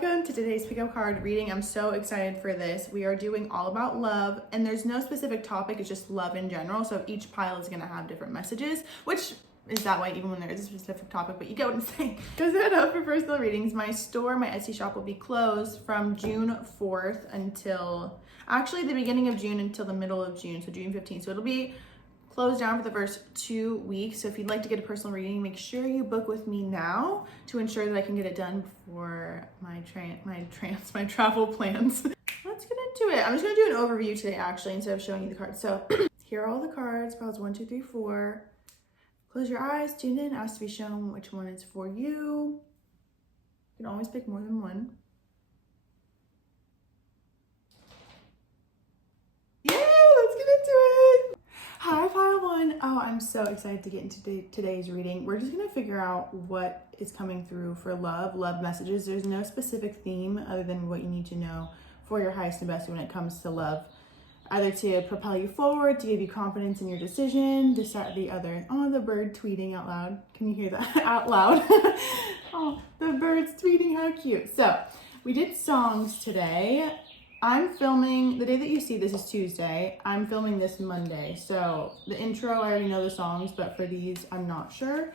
Welcome to today's pickup card reading. I'm so excited for this. We are doing all about love, and there's no specific topic, it's just love in general. So each pile is going to have different messages, which is that way even when there is a specific topic, but you get what I'm saying. Go set up for personal readings. My store, my Etsy shop will be closed from June 4th until actually the beginning of June until the middle of June, so June 15th. So it'll be closed down for the first 2 weeks. So if you'd like to get a personal reading, make sure you book with me now to ensure that I can get it done before my travel plans. Let's get into it. I'm just gonna do an overview today actually instead of showing you the cards. So here are all the cards, piles 1, 2, 3, 4. Close your eyes, tune in, ask to be shown which one is for you. You can always pick more than one. Yay, let's get into it. Hi, pile 1. Oh, I'm so excited to get into today's reading. We're just gonna figure out what is coming through for love messages. There's no specific theme other than what you need to know for your highest and best when it comes to love. Either to propel you forward, to give you confidence in your decision, this, that, or the other. Oh, the bird tweeting out loud. Can you hear that? Out loud. Oh, the bird's tweeting, how cute. So, we did songs today. I'm filming, the day that you see this is Tuesday. I'm filming this Monday. So, the intro, I already know the songs, but for these, I'm not sure.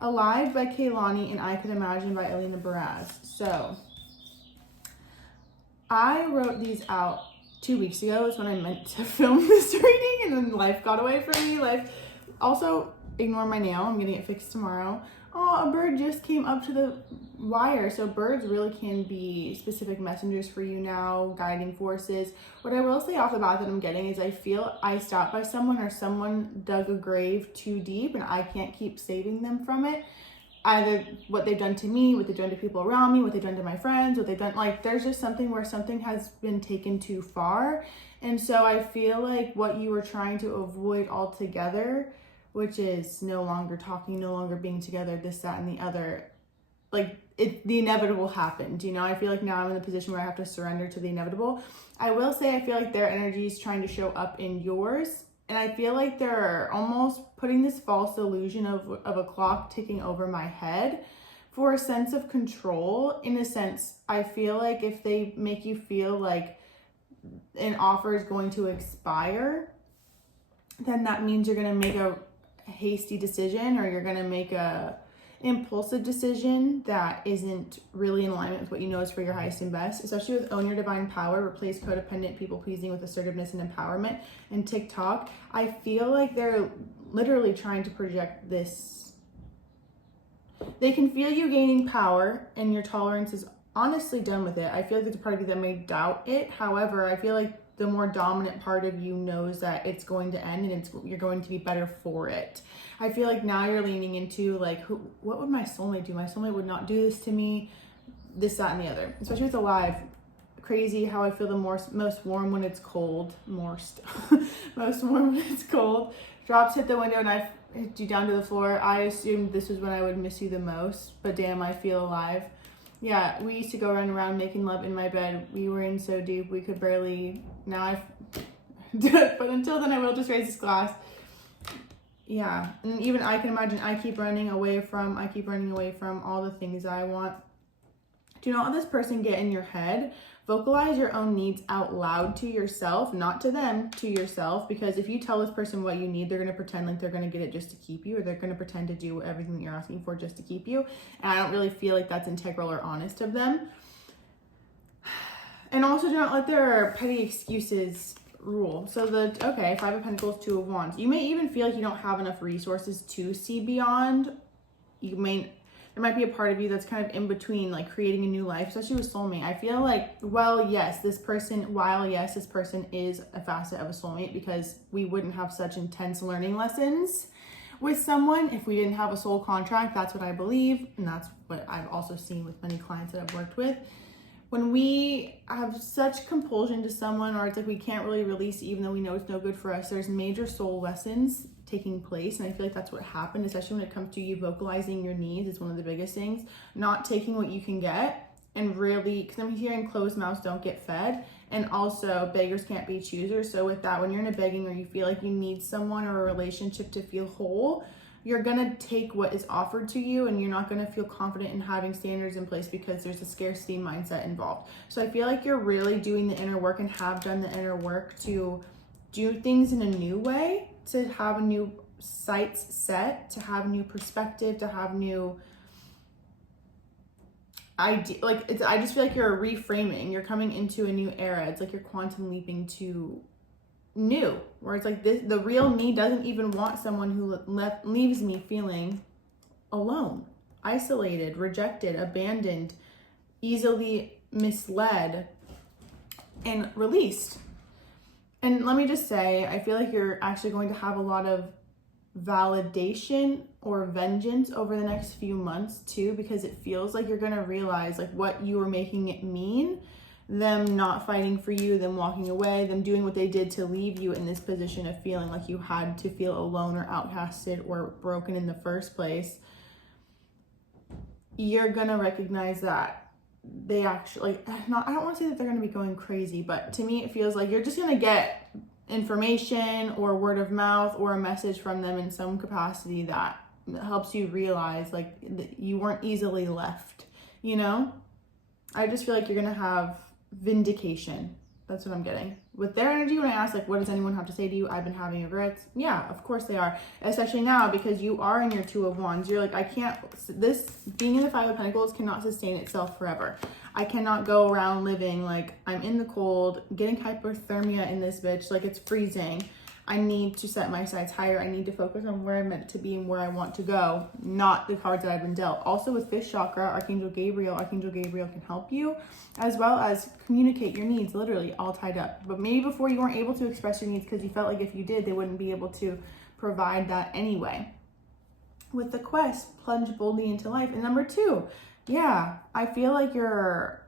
Alive by Kayleigh and I Could Imagine by Elena Baraz. So, I wrote these out 2 weeks ago is when I meant to film this reading, and then life got away from me. Life also, ignore my nail, I'm getting it fixed tomorrow. Oh, a bird just came up to the wire. So birds really can be specific messengers for you now, guiding forces. What I will say off the bat that I'm getting is I feel I stopped by someone or someone dug a grave too deep and I can't keep saving them from it. Either what they've done to me, what they've done to people around me, what they've done to my friends, what they've done, like there's just something where something has been taken too far. And so I feel like what you were trying to avoid altogether, which is no longer talking, no longer being together, this, that, and the other, like the inevitable happened, you know? I feel like now I'm in the position where I have to surrender to the inevitable. I will say I feel like their energy is trying to show up in yours. And I feel like they're almost putting this false illusion of a clock ticking over my head for a sense of control. In a sense, I feel like if they make you feel like an offer is going to expire, then that means you're going to make a hasty decision or you're going to make a impulsive decision that isn't really in alignment with what you know is for your highest and best. Especially with Own Your Divine Power, replace codependent people pleasing with assertiveness and empowerment, and TikTok. I feel like they're literally trying to project this. They can feel you gaining power and your tolerance is honestly done with it. I feel like there's a part of you that may doubt it. However, I feel like the more dominant part of you knows that it's going to end and you're going to be better for it. I feel like now you're leaning into like, what would my soulmate do? My soulmate would not do this to me, this, that, and the other. Especially with Alive. Crazy how I feel the most warm when it's cold. Most warm when it's cold. Drops hit the window and I hit you down to the floor. I assumed this was when I would miss you the most, but damn, I feel alive. Yeah, we used to go run around making love in my bed. We were in so deep we could barely, now I've but until then I will just raise this glass. Yeah, and even I can imagine I keep running away from all the things I want. Do not let this person get in your head. Vocalize your own needs out loud to yourself, not to them, to yourself. Because if you tell this person what you need, they're going to pretend like they're going to get it just to keep you, or they're going to pretend to do everything that you're asking for just to keep you. And I don't really feel like that's integral or honest of them. And also do not let their petty excuses rule. So okay, 5 of Pentacles, 2 of Wands. You may even feel like you don't have enough resources to see beyond. There might be a part of you that's kind of in between, like creating a new life, especially with soulmate. I feel like, while yes, this person is a facet of a soulmate, because we wouldn't have such intense learning lessons with someone if we didn't have a soul contract. That's what I believe. And that's what I've also seen with many clients that I've worked with. When we have such compulsion to someone, or it's like we can't really release even though we know it's no good for us, there's major soul lessons taking place. And I feel like that's what happened, especially when it comes to you vocalizing your needs. It's one of the biggest things. Not taking what you can get, and really, because I'm hearing closed mouths don't get fed, and also beggars can't be choosers. So with that, when you're in a begging or you feel like you need someone or a relationship to feel whole, you're going to take what is offered to you, and you're not going to feel confident in having standards in place because there's a scarcity mindset involved. So I feel like you're really doing the inner work and have done the inner work to do things in a new way, to have a new sights set, to have new perspective, to have new idea. Like I just feel like you're reframing. You're coming into a new era. It's like you're quantum leaping to new, where it's like this, the real me doesn't even want someone who leaves me feeling alone, isolated, rejected, abandoned, easily misled, and released. And let me just say, I feel like you're actually going to have a lot of validation or vengeance over the next few months too, because it feels like you're going to realize like what you were making it mean, them not fighting for you, them walking away, them doing what they did to leave you in this position of feeling like you had to feel alone or outcasted or broken in the first place. You're gonna recognize that they actually, I don't want to say that they're gonna be going crazy, but to me it feels like you're just gonna get information or word of mouth or a message from them in some capacity that helps you realize like that you weren't easily left, you know? I just feel like you're gonna have vindication. That's what I'm getting with their energy. When I ask like, what does anyone have to say to you? I've been having regrets. Yeah, of course they are, especially now because you are in your Two of Wands. You're like, I can't, this being in the Five of Pentacles cannot sustain itself forever. I cannot go around living like I'm in the cold, getting hypothermia in this bitch, like it's freezing. I need to set my sights higher. I need to focus on where I'm meant to be and where I want to go, not the cards that I've been dealt. Also with Fifth Chakra, Archangel Gabriel can help you, as well as communicate your needs, literally all tied up. But maybe before you weren't able to express your needs because you felt like if you did, they wouldn't be able to provide that anyway. With the Quest, plunge boldly into life. And number 2, yeah, I feel like your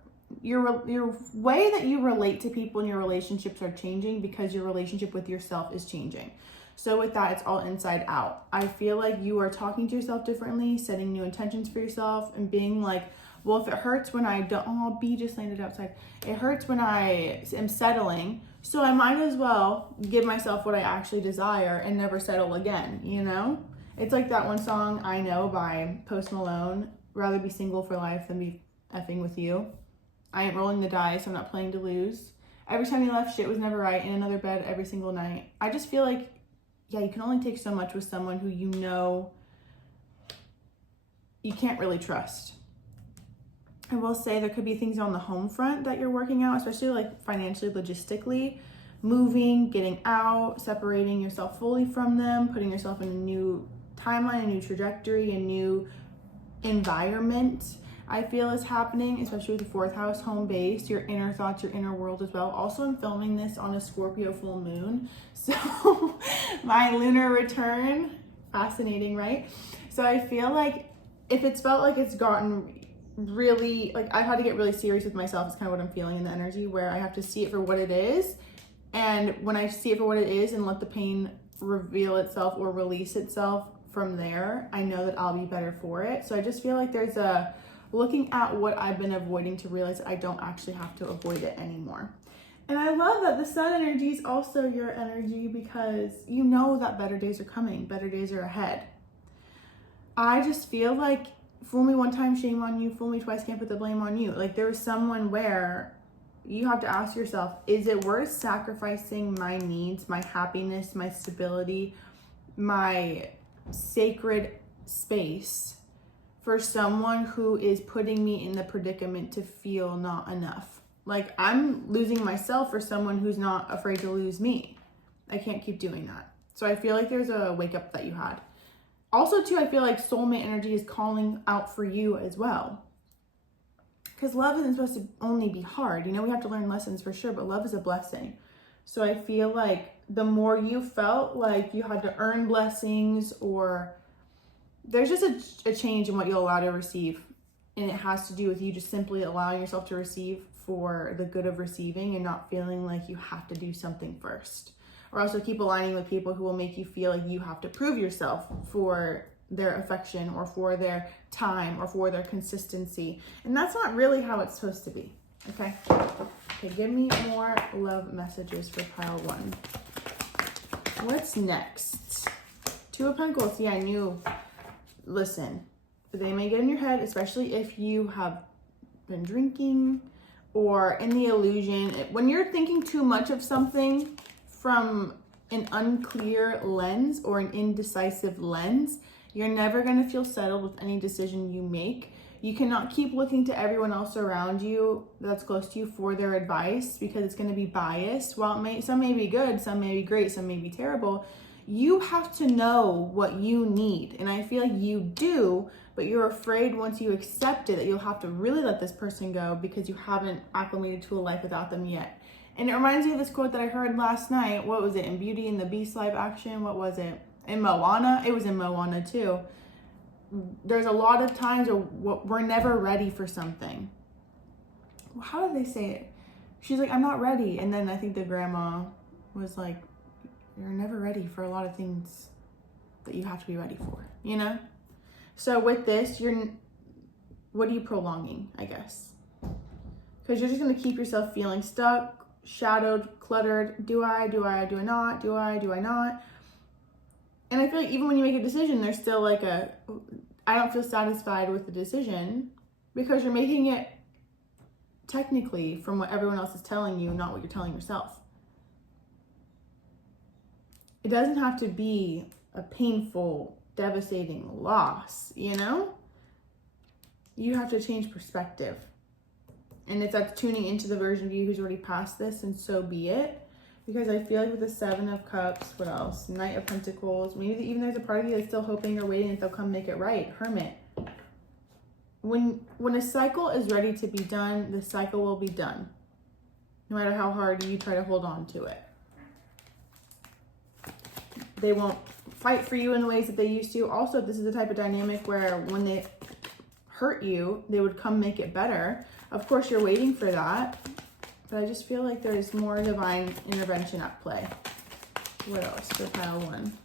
way that you relate to people in your relationships are changing because your relationship with yourself is changing. So with that, it's all inside out. I feel like you are talking to yourself differently, setting new intentions for yourself, and being like, well, if it hurts when I don't, oh, bee just landed outside. It hurts when I am settling, so I might as well give myself what I actually desire and never settle again, you know? It's like that one song, I Know by Post Malone, rather be single for life than be effing with you. I ain't rolling the dice, I'm not playing to lose. Every time you left, shit was never right, in another bed every single night. I just feel like, yeah, you can only take so much with someone who you know you can't really trust. I will say there could be things on the home front that you're working out, especially like financially, logistically, moving, getting out, separating yourself fully from them, putting yourself in a new timeline, a new trajectory, a new environment. I feel is happening, especially with the 4th house, home base, your inner thoughts, your inner world as well. Also, I'm filming this on a Scorpio full moon. So my lunar return, fascinating, right? So I feel like if it's felt like it's gotten really, like I've had to get really serious with myself, is kind of what I'm feeling in the energy, where I have to see it for what it is. And when I see it for what it is and let the pain reveal itself or release itself from there, I know that I'll be better for it. So I just feel like there's a looking at what I've been avoiding to realize that I don't actually have to avoid it anymore. And I love that the sun energy is also your energy because you know that better days are coming, better days are ahead. I just feel like fool me one time, shame on you, fool me twice, can't put the blame on you. Like there's someone where you have to ask yourself, is it worth sacrificing my needs, my happiness, my stability, my sacred space for someone who is putting me in the predicament to feel not enough? Like I'm losing myself for someone who's not afraid to lose me. I can't keep doing that. So I feel like there's a wake up that you had. Also too, I feel like soulmate energy is calling out for you as well. Because love isn't supposed to only be hard. You know, we have to learn lessons for sure, but love is a blessing. So I feel like the more you felt like you had to earn blessings, or there's just a change in what you'll allow to receive. And it has to do with you just simply allowing yourself to receive for the good of receiving and not feeling like you have to do something first. Or also keep aligning with people who will make you feel like you have to prove yourself for their affection or for their time or for their consistency. And that's not really how it's supposed to be. Okay, give me more love messages for pile 1. What's next? Two of Pentacles. See, I knew. Listen, they may get in your head, especially if you have been drinking or in the illusion. When you're thinking too much of something from an unclear lens or an indecisive lens, you're never going to feel settled with any decision you make. You cannot keep looking to everyone else around you that's close to you for their advice, because it's going to be biased. While some may be good, some may be great, some may be terrible, you have to know what you need. And I feel like you do, but you're afraid once you accept it that you'll have to really let this person go because you haven't acclimated to a life without them yet. And it reminds me of this quote that I heard last night. What was it? In Beauty and the Beast live action? What was it? In Moana? It was in Moana too. There's a lot of times where we're never ready for something. How did they say it? She's like, I'm not ready. And then I think the grandma was like, you're never ready for a lot of things that you have to be ready for, you know? So with this, what are you prolonging, I guess? Because you're just going to keep yourself feeling stuck, shadowed, cluttered. Do I not? Do I not? And I feel like even when you make a decision, there's still like I don't feel satisfied with the decision, because you're making it technically from what everyone else is telling you, not what you're telling yourself. It doesn't have to be a painful, devastating loss, you know? You have to change perspective. And if that's tuning into the version of you who's already past this, and so be it. Because I feel like with the Seven of Cups, what else? Knight of Pentacles. Maybe even there's a part of you that's still hoping or waiting that they'll come make it right. Hermit. When a cycle is ready to be done, the cycle will be done. No matter how hard you try to hold on to it. They won't fight for you in the ways that they used to. Also, this is the type of dynamic where when they hurt you, they would come make it better. Of course, you're waiting for that. But I just feel like there's more divine intervention at play. What else for pile one?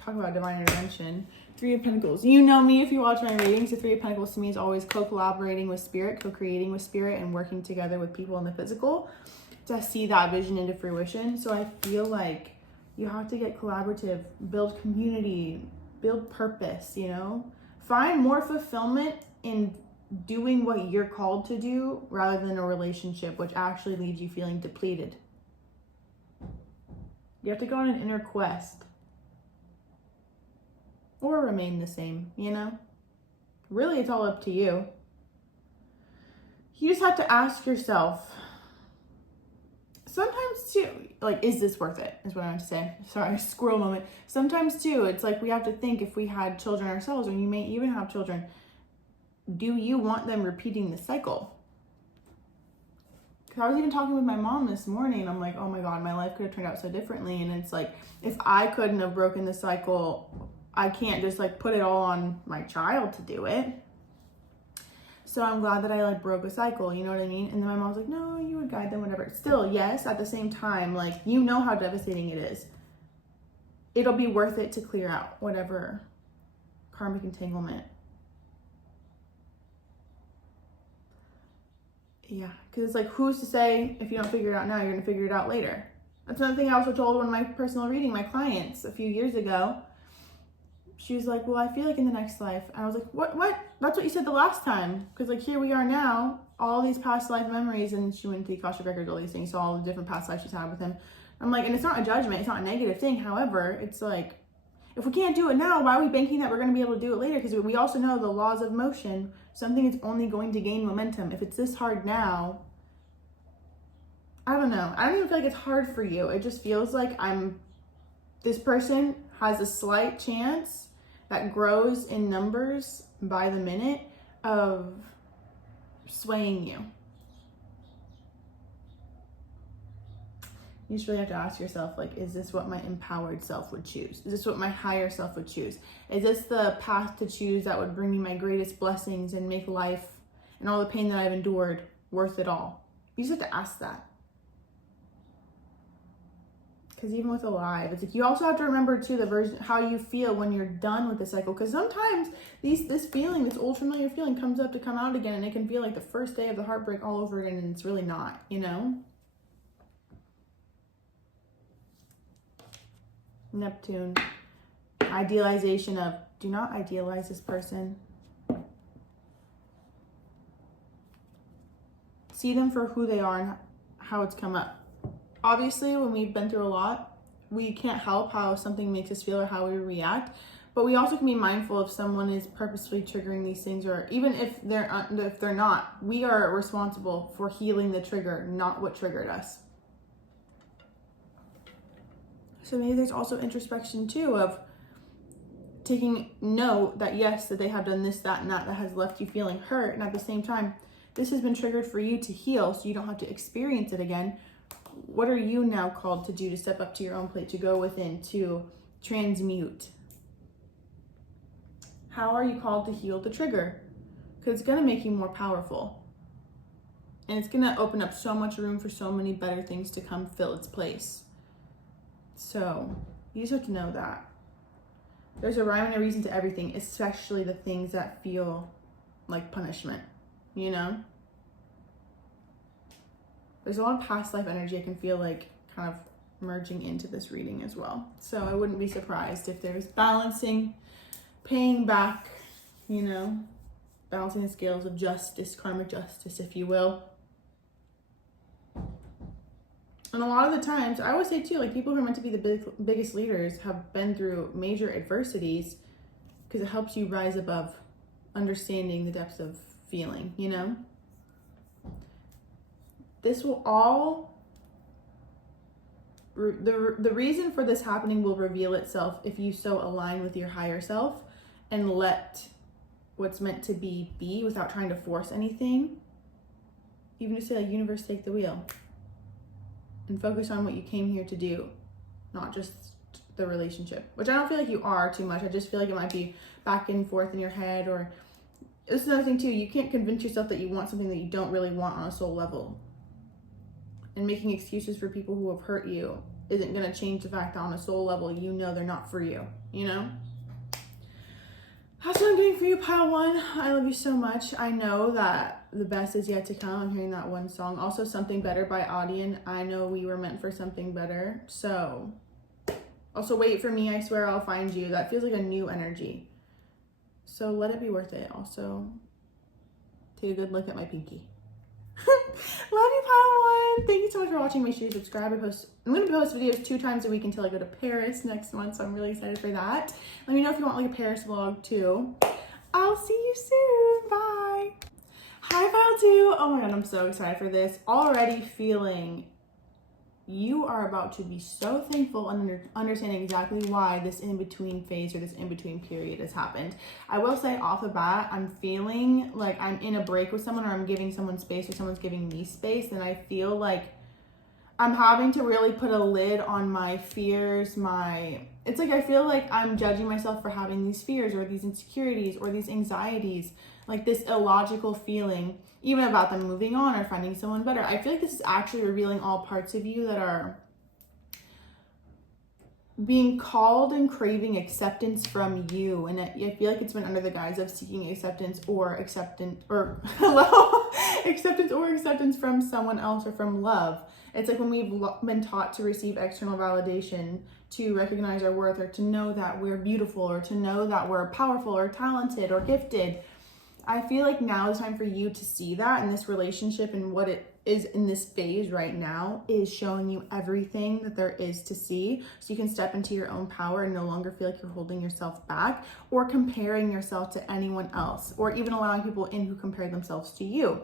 Talk about divine intervention. Three of Pentacles. You know me if you watch my readings. The Three of Pentacles to me is always co-collaborating with spirit, co-creating with spirit, and working together with people in the physical to see that vision into fruition. So I feel like you have to get collaborative, build community, build purpose, you know? Find more fulfillment in doing what you're called to do rather than a relationship which actually leaves you feeling depleted. You have to go on an inner quest. Or remain the same, you know? Really, it's all up to you. You just have to ask yourself, sometimes too, like, is this worth it? Is what I want to say. Sorry, squirrel moment. Sometimes too, it's like we have to think, if we had children ourselves, or you may even have children, do you want them repeating the cycle? Because I was even talking with my mom this morning. I'm like, oh my God, my life could have turned out so differently. And it's like, if I couldn't have broken the cycle, I can't just like put it all on my child to do it. So I'm glad that I like broke a cycle, you know what I mean? And then my mom's like, no, you would guide them, whatever. Still, yes, at the same time, like, you know how devastating it is. It'll be worth it to clear out whatever karmic entanglement. Yeah, because it's like, who's to say if you don't figure it out now, you're going to figure it out later? That's another thing I also told one of my personal reading, my clients, a few years ago. She was like, well, I feel like in the next life. And I was like, what? That's what you said the last time. Because like, here we are now, all these past life memories. And she went to the Akashic Records, all these things. So all the different past lives she's had with him. I'm like, and it's not a judgment. It's not a negative thing. However, it's like, if we can't do it now, why are we banking that we're going to be able to do it later? Because we also know the laws of motion. Something is only going to gain momentum. If it's this hard now, I don't know. I don't even feel like it's hard for you. It just feels like this person has a slight chance that grows in numbers by the minute of swaying you. You just really have to ask yourself, like, is this what my empowered self would choose? Is this what my higher self would choose? Is this the path to choose that would bring me my greatest blessings and make life and all the pain that I've endured worth it all? You just have to ask that. Because even with Alive, it's like you also have to remember too the version, how you feel when you're done with the cycle. Because sometimes this feeling, this old familiar feeling comes up to come out again, and it can feel like the first day of the heartbreak all over again, and it's really not, you know? Neptune. idealization of, do not idealize this person. See them for who they are and how it's come up. Obviously, when we've been through a lot, we can't help how something makes us feel or how we react. But we also can be mindful if someone is purposefully triggering these things, or even if they're not, we are responsible for healing the trigger, not what triggered us. So maybe there's also introspection too, of taking note that yes, that they have done this, that, and that has left you feeling hurt. And at the same time, this has been triggered for you to heal so you don't have to experience it again. What are you now called to do, to step up to your own plate, to go within, to transmute? How are you called to heal the trigger? Because it's going to make you more powerful. And it's going to open up so much room for so many better things to come fill its place. So you just have to know that. There's a rhyme and a reason to everything, especially the things that feel like punishment, you know? There's a lot of past life energy I can feel like kind of merging into this reading as well. So I wouldn't be surprised if there's balancing, paying back, you know, balancing the scales of justice, karmic justice, if you will. And a lot of the times, I always say too, like people who are meant to be the biggest leaders have been through major adversities, because it helps you rise above understanding the depths of feeling, you know? This will all, the reason for this happening will reveal itself if you so align with your higher self and let what's meant to be without trying to force anything. Even just say, like, universe, take the wheel. And focus on what you came here to do, not just the relationship. Which I don't feel like you are too much. I just feel like it might be back and forth in your head. Or this is another thing too, you can't convince yourself that you want something that you don't really want on a soul level. And making excuses for people who have hurt you isn't going to change the fact that on a soul level, you know they're not for you, you know? That's what I'm getting for you, Pile 1. I love you so much. I know that the best is yet to come. I'm hearing that one song. Also, Something Better by Audion. I know we were meant for something better. So, also wait for me. I swear I'll find you. That feels like a new energy. So let it be worth it. Also, take a good look at my pinky. Love you, Pile 1. Thank you so much for watching. Make sure you subscribe. I'm going to post videos 2 times a week until I go to Paris next month, so I'm really excited for that. Let me know if you want like a Paris vlog too. I'll see you soon. Bye. Hi, Pile 2. Oh my god, I'm so excited for this. Already feeling you are about to be so thankful and understanding exactly why this in-between phase or this in-between period has happened. I will say off the bat, I'm feeling like I'm in a break with someone, or I'm giving someone space, or someone's giving me space, and I feel like I'm having to really put a lid on my fears, it's like I feel like I'm judging myself for having these fears or these insecurities or these anxieties, like this illogical feeling, even about them moving on or finding someone better. I feel like this is actually revealing all parts of you that are being called and craving acceptance from you. And I feel like it's been under the guise of seeking acceptance or acceptance from someone else or from love. It's like when we've been taught to receive external validation, to recognize our worth, or to know that we're beautiful, or to know that we're powerful or talented or gifted. I feel like now is time for you to see that, and this relationship and what it is in this phase right now is showing you everything that there is to see, so you can step into your own power and no longer feel like you're holding yourself back or comparing yourself to anyone else, or even allowing people in who compare themselves to you.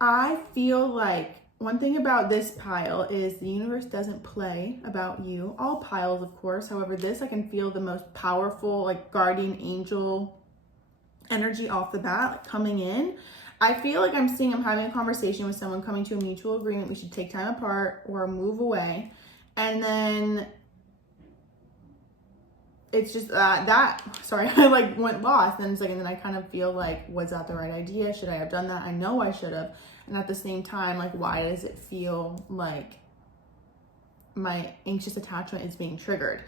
I feel like one thing about this pile is the universe doesn't play about you. All piles, of course. However, this I can feel the most powerful, like guardian angel energy off the bat, like coming in. I feel like I'm having a conversation with someone, coming to a mutual agreement. We should take time apart or move away. And then it's just sorry, I like went lost. And then I kind of feel like, was that the right idea? Should I have done that? I know I should have. And at the same time, like, why does it feel like my anxious attachment is being triggered?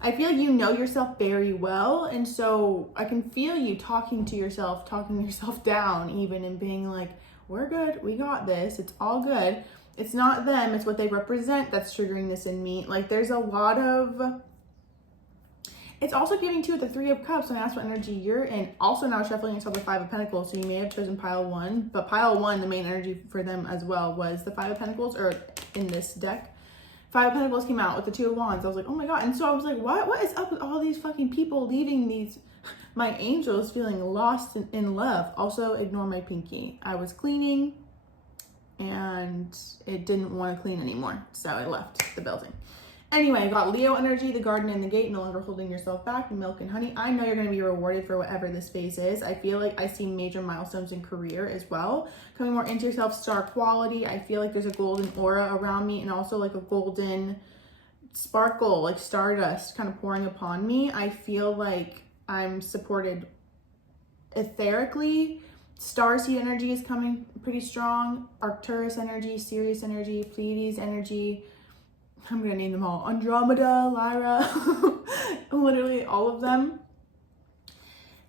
I feel like you know yourself very well. And so I can feel you talking yourself down even, and being like, we're good. We got this. It's all good. It's not them. It's what they represent that's triggering this in me. Like, there's a lot of It's also giving too with the Three of Cups, and that's what energy you're in. Also now shuffling yourself the Five of Pentacles, so you may have chosen pile 1, but pile 1, the main energy for them as well was the Five of Pentacles, or in this deck. Five of Pentacles came out with the Two of Wands. I was like, oh my God. And so I was like, what is up with all these fucking people leaving these, my angels feeling lost in love. Also, ignore my pinky. I was cleaning and it didn't want to clean anymore. So I left the building. Anyway, I got Leo energy, the garden and the gate, no longer holding yourself back, milk and honey. I know you're going to be rewarded for whatever this phase is. I feel like I see major milestones in career as well. Coming more into yourself, star quality. I feel like there's a golden aura around me, and also like a golden sparkle, like stardust kind of pouring upon me. I feel like I'm supported etherically. Starseed energy is coming pretty strong. Arcturus energy, Sirius energy, Pleiades energy. I'm going to name them all. Andromeda, Lyra, literally all of them.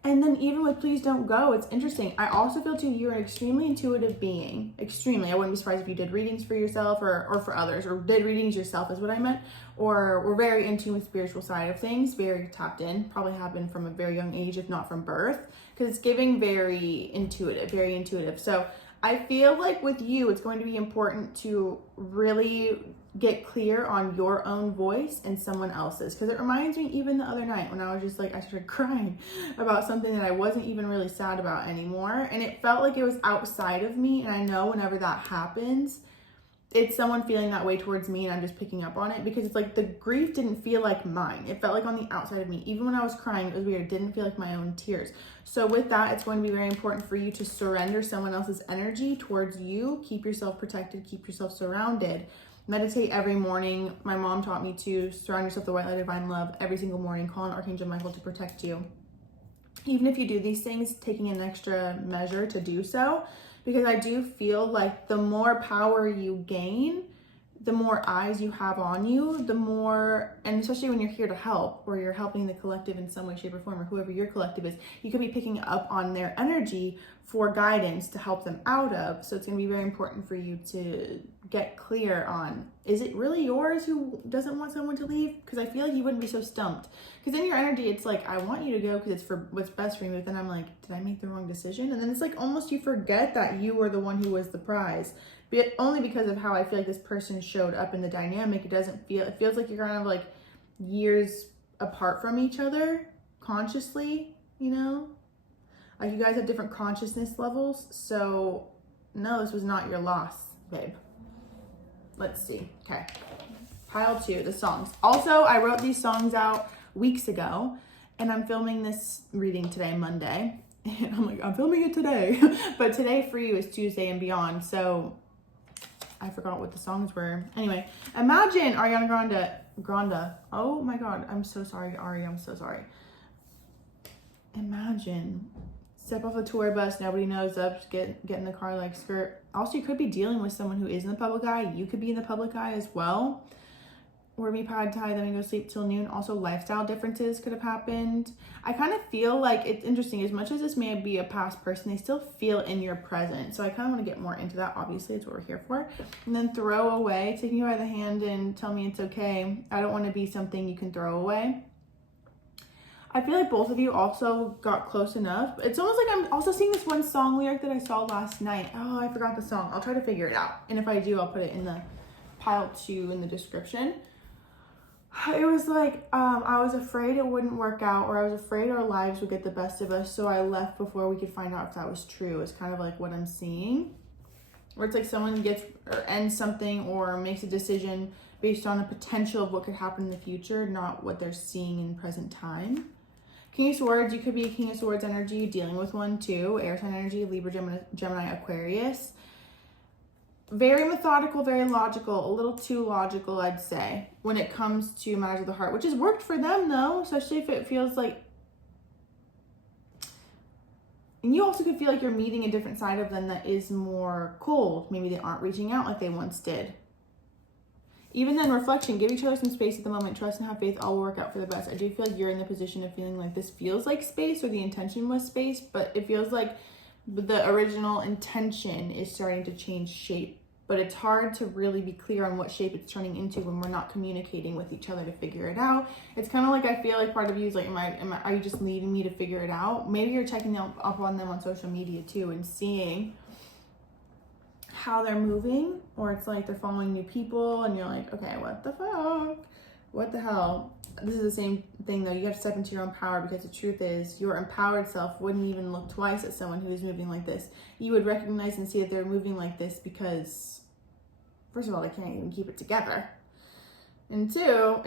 And then even with Please Don't Go, it's interesting. I also feel too, you're an extremely intuitive being. Extremely. I wouldn't be surprised if you did readings for yourself or for others, or did readings yourself is what I meant. Or were very in tune with spiritual side of things, very tapped in, probably happened from a very young age, if not from birth, because it's giving very intuitive, very intuitive. So I feel like with you, it's going to be important to really get clear on your own voice and someone else's, because it reminds me even the other night when I was just like, I started crying about something that I wasn't even really sad about anymore, and it felt like it was outside of me. And I know whenever that happens, it's someone feeling that way towards me, and I'm just picking up on it, because it's like the grief didn't feel like mine. It felt like on the outside of me. Even when I was crying, it was weird. It didn't feel like my own tears. So with that, it's going to be very important for you to surrender someone else's energy towards you. Keep yourself protected, keep yourself surrounded. Meditate every morning. My mom taught me to surround yourself with the white light of divine love every single morning. Call on Archangel Michael to protect you. Even if you do these things, taking an extra measure to do so, because I do feel like the more power you gain, the more eyes you have on you, the more, and especially when you're here to help, or you're helping the collective in some way, shape, or form, or whoever your collective is, you could be picking up on their energy for guidance to help them out of. So it's going to be very important for you to get clear on, is it really yours who doesn't want someone to leave? Because I feel like you wouldn't be so stumped. Because in your energy, it's like, I want you to go because it's for what's best for you. But then I'm like, did I make the wrong decision? And then it's like almost you forget that you were the one who was the prize. But only because of how I feel like this person showed up in the dynamic. It feels like you're kind of like years apart from each other consciously, you know? Like you guys have different consciousness levels. So no, this was not your loss, babe. Let's see. Okay. Pile 2, the songs. Also, I wrote these songs out weeks ago, and I'm filming this reading today, Monday. And I'm like, I'm filming it today. But today for you is Tuesday and beyond. So I forgot what the songs were. Anyway, imagine Ariana Grande. Oh my God. I'm so sorry, Ari. I'm so sorry. Imagine. Step off a tour bus, nobody knows up, get in the car like skirt. Also, you could be dealing with someone who is in the public eye. You could be in the public eye as well. Or me pad thai, then we go sleep till noon. Also, lifestyle differences could have happened. I kind of feel like it's interesting. As much as this may be a past person, they still feel in your present. So I kind of want to get more into that. Obviously, it's what we're here for. And then throw away, take me by the hand and tell me it's okay. I don't want to be something you can throw away. I feel like both of you also got close enough. It's almost like I'm also seeing this one song lyric that I saw last night. Oh, I forgot the song. I'll try to figure it out. And if I do, I'll put it in the pile 2 in the description. It was like, I was afraid it wouldn't work out, or I was afraid our lives would get the best of us, so I left before we could find out if that was true. It's kind of like what I'm seeing. Or it's like someone gets or ends something or makes a decision based on a potential of what could happen in the future, not what they're seeing in present time. King of Swords, you could be a King of Swords energy, dealing with one too. Air sign energy, Libra, Gemini, Aquarius. Very methodical, very logical, a little too logical, I'd say, when it comes to matters of the heart, which has worked for them though, especially if it feels like, and you also could feel like you're meeting a different side of them that is more cold. Maybe they aren't reaching out like they once did. Even then, reflection, give each other some space at the moment. Trust and have faith, all will work out for the best. I do feel like you're in the position of feeling like this feels like space, or the intention was space, but it feels like the original intention is starting to change shape but it's hard to really be clear on what shape it's turning into when we're not communicating with each other to figure it out. It's kind of like, I feel like part of you is like, are you just leaving me to figure it out? Maybe you're checking up on them on social media too and seeing how they're moving, or it's like they're following new people and you're like, okay, what the fuck? What the hell? This is the same thing though. You have to step into your own power, because the truth is your empowered self wouldn't even look twice at someone who is moving like this. You would recognize and see that they're moving like this because, first of all, they can't even keep it together. And two,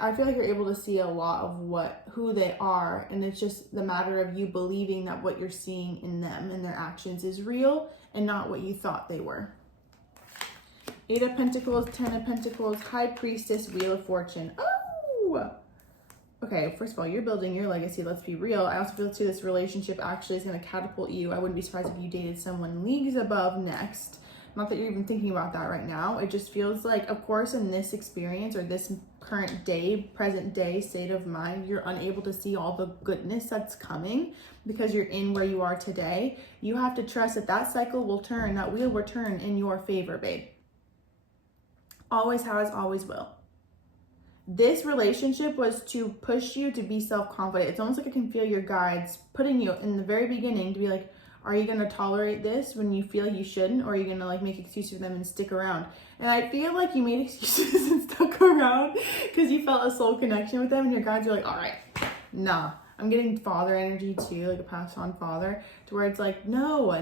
I feel like you're able to see a lot of who they are, and it's just the matter of you believing that what you're seeing in them and their actions is real and not what you thought they were. 8 of Pentacles, 10 of Pentacles, High Priestess, Wheel of Fortune. Oh! Okay, first of all, you're building your legacy. Let's be real. I also feel too this relationship actually is going to catapult you. I wouldn't be surprised if you dated someone leagues above next. Not that you're even thinking about that right now. It just feels like, of course, in this experience or this current day, present day state of mind, you're unable to see all the goodness that's coming because you're in where you are today. You have to trust that that cycle will turn, that wheel will turn in your favor, babe. Always has, always will. This relationship was to push you to be self-confident. It's almost like I can feel your guides putting you in the very beginning to be like, are you going to tolerate this when you feel like you shouldn't? Or are you going to like make excuses for them and stick around? And I feel like you made excuses and stuck around because you felt a soul connection with them, and your guides are like, all right, nah. I'm getting father energy too, like a passed on father, to where it's like, no.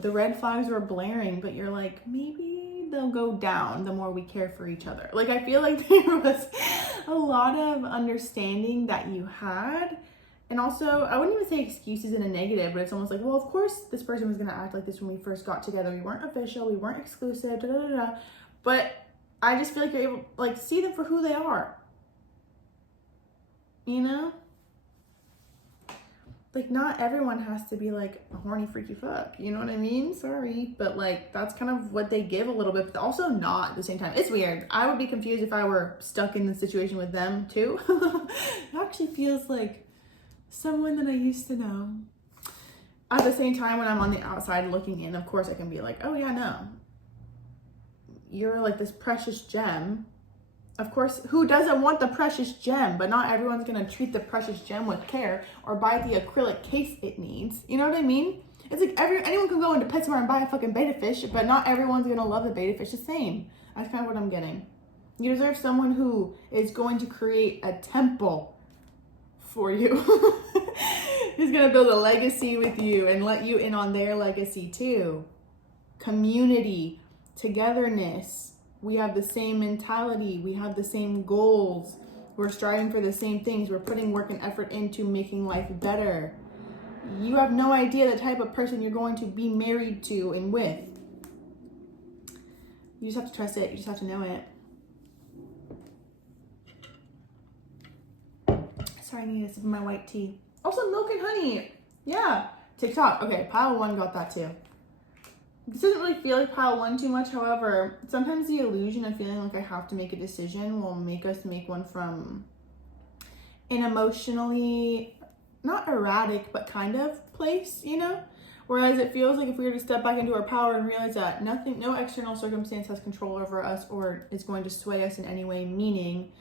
The red flags were blaring, but you're like, maybe they'll go down the more we care for each other. Like, I feel like there was a lot of understanding that you had. And also, I wouldn't even say excuses in a negative, but it's almost like, well, of course this person was going to act like this when we first got together. We weren't official. We weren't exclusive. But I just feel like you're able to like see them for who they are. You know? Like, not everyone has to be like a horny freaky fuck. You know what I mean? Sorry. But like, that's kind of what they give a little bit, but also not at the same time. It's weird. I would be confused if I were stuck in the situation with them too. It actually feels like someone that I used to know. At the same time, when I'm on the outside looking in, of course I can be like, oh yeah, no. You're like this precious gem. Of course, who doesn't want the precious gem? But not everyone's going to treat the precious gem with care or buy the acrylic case it needs. You know what I mean? It's like anyone can go into PetSmart and buy a fucking betta fish, but not everyone's going to love the betta fish the same. That's kind of what I'm getting. You deserve someone who is going to create a temple for you. Who's going to build a legacy with you and let you in on their legacy too. Community, togetherness. We have the same mentality. We have the same goals. We're striving for the same things. We're putting work and effort into making life better. You have no idea the type of person you're going to be married to and with. You just have to trust it. You just have to know it. Sorry, I need a sip of my white tea. Also, milk and honey. Yeah. TikTok. Okay, pile 1 got that too. This doesn't really feel like pile 1 too much. However, sometimes the illusion of feeling like I have to make a decision will make us make one from an emotionally, not erratic, but kind of place, you know? Whereas it feels like if we were to step back into our power and realize that no external circumstance has control over us or is going to sway us in any way, meaning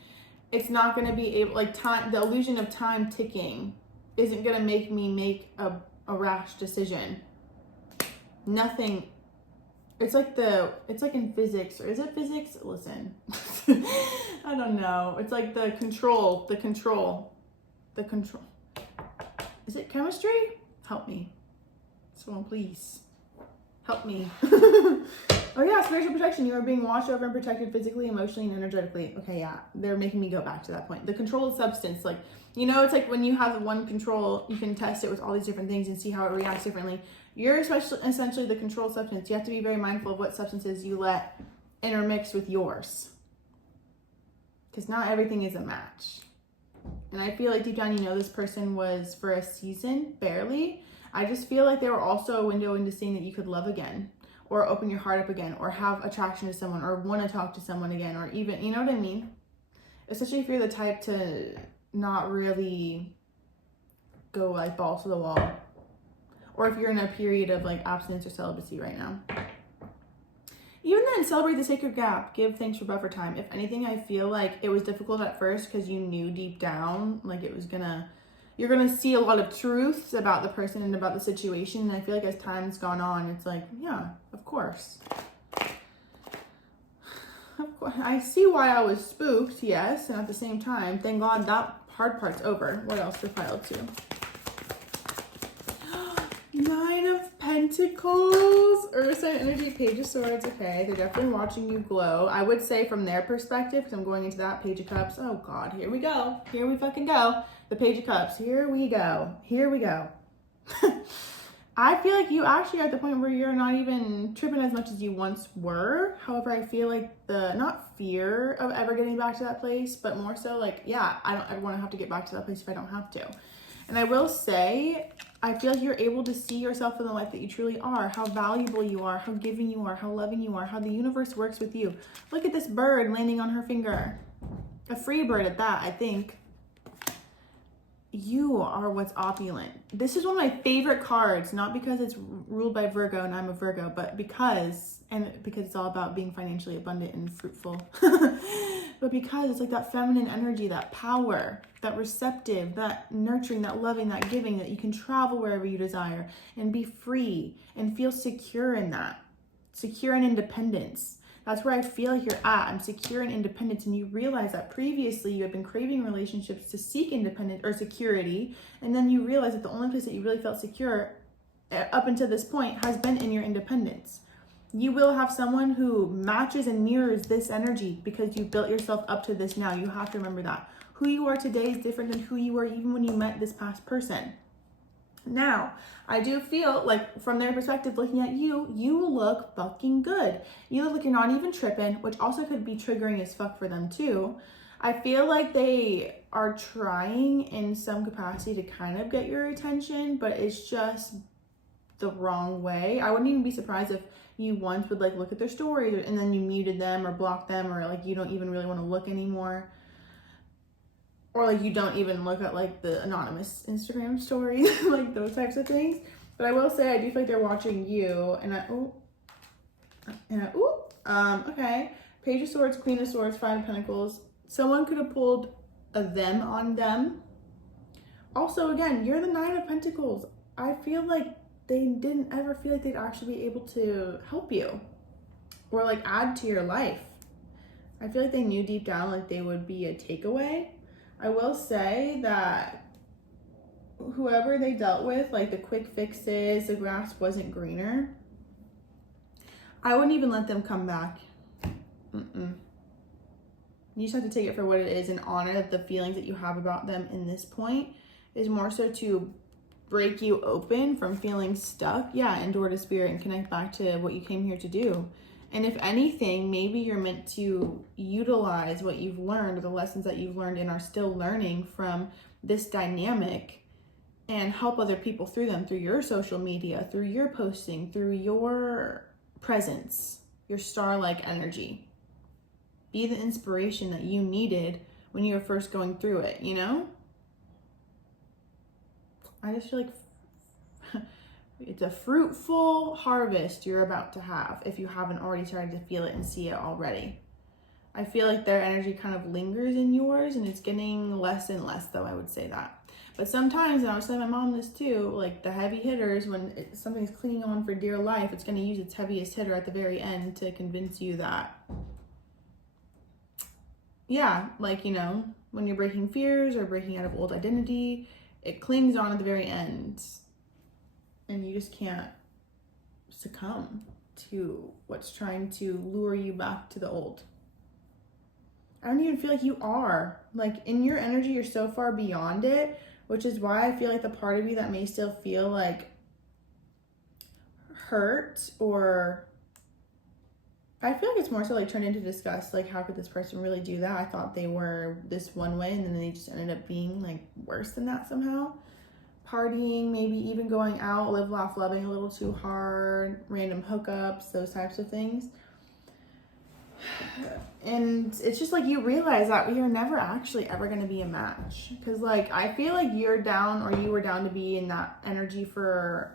it's not going to be able, like time, the illusion of time ticking isn't going to make me make a rash decision. Nothing. It's like in physics, or is it physics? Listen, I don't know. It's like the control. Is it chemistry? Help me. Someone please. Help me. Oh yeah, spiritual protection. You are being watched over and protected physically, emotionally, and energetically. Okay, yeah. They're making me go back to that point. The control of substance. Like, you know, it's like when you have one control, you can test it with all these different things and see how it reacts differently. You're essentially the controlled substance. You have to be very mindful of what substances you let intermix with yours. Because not everything is a match. And I feel like deep down you know this person was for a season, barely. I just feel like they were also a window into seeing that you could love again. Or open your heart up again. Or have attraction to someone. Or want to talk to someone again. Or even, you know what I mean? Especially if you're the type to not really go like balls to the wall. Or if you're in a period of like abstinence or celibacy right now. again, celebrate the sacred gap. Give thanks for buffer time. If anything, I feel like it was difficult at first because you knew deep down, like it was you're gonna see a lot of truths about the person and about the situation. And I feel like as time's gone on, it's like, yeah, of course. Of course. I see why I was spooked, yes. And at the same time, thank God that hard part's over. What else for pile 2? 9 of Pentacles, Earth sign energy, Page of Swords. Okay, they're definitely watching you glow. I would say from their perspective, because I'm going into that, Page of Cups. Oh God, here we go. Here we fucking go. The Page of Cups. Here we go. Here we go. I feel like you actually are at the point where you're not even tripping as much as you once were. However, I feel like not fear of ever getting back to that place, but more so like, yeah, I don't ever want to have to get back to that place if I don't have to. And I will say, I feel like you're able to see yourself in the life that you truly are, how valuable you are, how giving you are, how loving you are, how the universe works with you. Look at this bird landing on her finger. A free bird at that, I think. You are what's opulent. This is one of my favorite cards, not because it's ruled by Virgo and I'm a Virgo, but because it's all about being financially abundant and fruitful. But because it's like that feminine energy, that power, that receptive, that nurturing, that loving, that giving, that you can travel wherever you desire and be free and feel secure in that. Secure in independence. That's where I feel like you're at. I'm secure in independence. And you realize that previously you had been craving relationships to seek independence or security. And then you realize that the only place that you really felt secure up until this point has been in your independence. You will have someone who matches and mirrors this energy because you built yourself up to this now. You have to remember that. Who you are today is different than who you were even when you met this past person. Now, I do feel like from their perspective, looking at you, you look fucking good. You look like you're not even tripping, which also could be triggering as fuck for them too. I feel like they are trying in some capacity to kind of get your attention, but it's just the wrong way. I wouldn't even be surprised if you once would like look at their stories and then you muted them or blocked them, or like you don't even really want to look anymore. Or like you don't even look at like the anonymous Instagram stories, like those types of things. But I will say I do feel like they're watching you. Okay. Page of Swords, Queen of Swords, 5 of Pentacles. Someone could have pulled a them on them. Also, again, you're the 9 of Pentacles. I feel like they didn't ever feel like they'd actually be able to help you or like add to your life. I feel like they knew deep down like they would be a takeaway. I will say that whoever they dealt with, like the quick fixes, the grass wasn't greener, I wouldn't even let them come back. You just have to take it for what it is and honor that the feelings that you have about them in this point is more so to break you open from feeling stuck. Yeah, and door to spirit and connect back to what you came here to do. And if anything, maybe you're meant to utilize what you've learned or the lessons that you've learned and are still learning from this dynamic and help other people through them, through your social media, through your posting, through your presence, your star-like energy. Be the inspiration that you needed when you were first going through it, you know? I just feel like it's a fruitful harvest you're about to have if you haven't already started to feel it and see it already. I feel like their energy kind of lingers in yours and it's getting less and less though, I would say that. But sometimes, and I was telling my mom this too, like the heavy hitters, when something's clinging on for dear life, it's going to use its heaviest hitter at the very end to convince you that, yeah, like, you know, when you're breaking fears or breaking out of old identity, it clings on at the very end. And you just can't succumb to what's trying to lure you back to the old. I don't even feel like you are. Like in your energy, you're so far beyond it, which is why I feel like the part of you that may still feel like hurt, or I feel like it's more so like turned into disgust. Like, how could this person really do that? I thought they were this one way and then they just ended up being like worse than that somehow. Partying, maybe even going out, live, laugh, loving a little too hard, random hookups, those types of things. And it's just like you realize that we are never actually ever going to be a match. Because like, I feel like you're down, or you were down to be in that energy for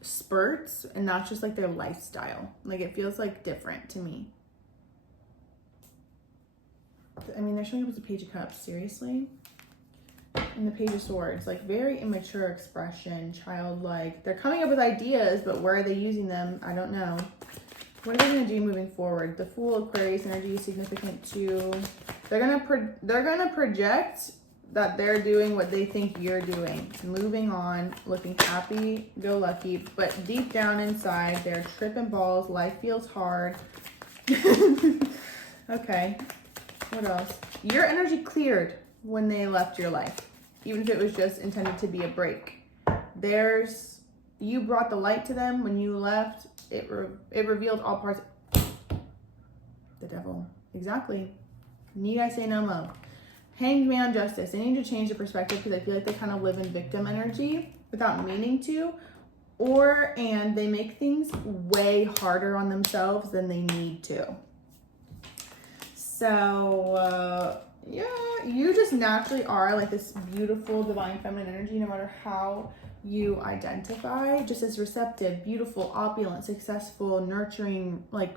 spurts, and that's just like their lifestyle. Like it feels like different to me. I mean, they're showing up as the Page of Cups, seriously? And the Page of Swords, like very immature expression, childlike. They're coming up with ideas, but where are they using them? I don't know. What are they going to do moving forward? The Fool, Aquarius energy is significant too. They're gonna project that they're doing what they think you're doing. Moving on, looking happy, go lucky, but deep down inside, they're tripping balls. Life feels hard. Okay, what else? Your energy cleared when they left your life, even if it was just intended to be a break. You brought the light to them when you left. It revealed all parts. The Devil, exactly. Need I say no more? Hanged Man, Justice. They need to change the perspective because I feel like they kind of live in victim energy without meaning to, and they make things way harder on themselves than they need to. So, yeah, you just naturally are like this beautiful divine feminine energy, no matter how you identify, just as receptive, beautiful, opulent, successful, nurturing, like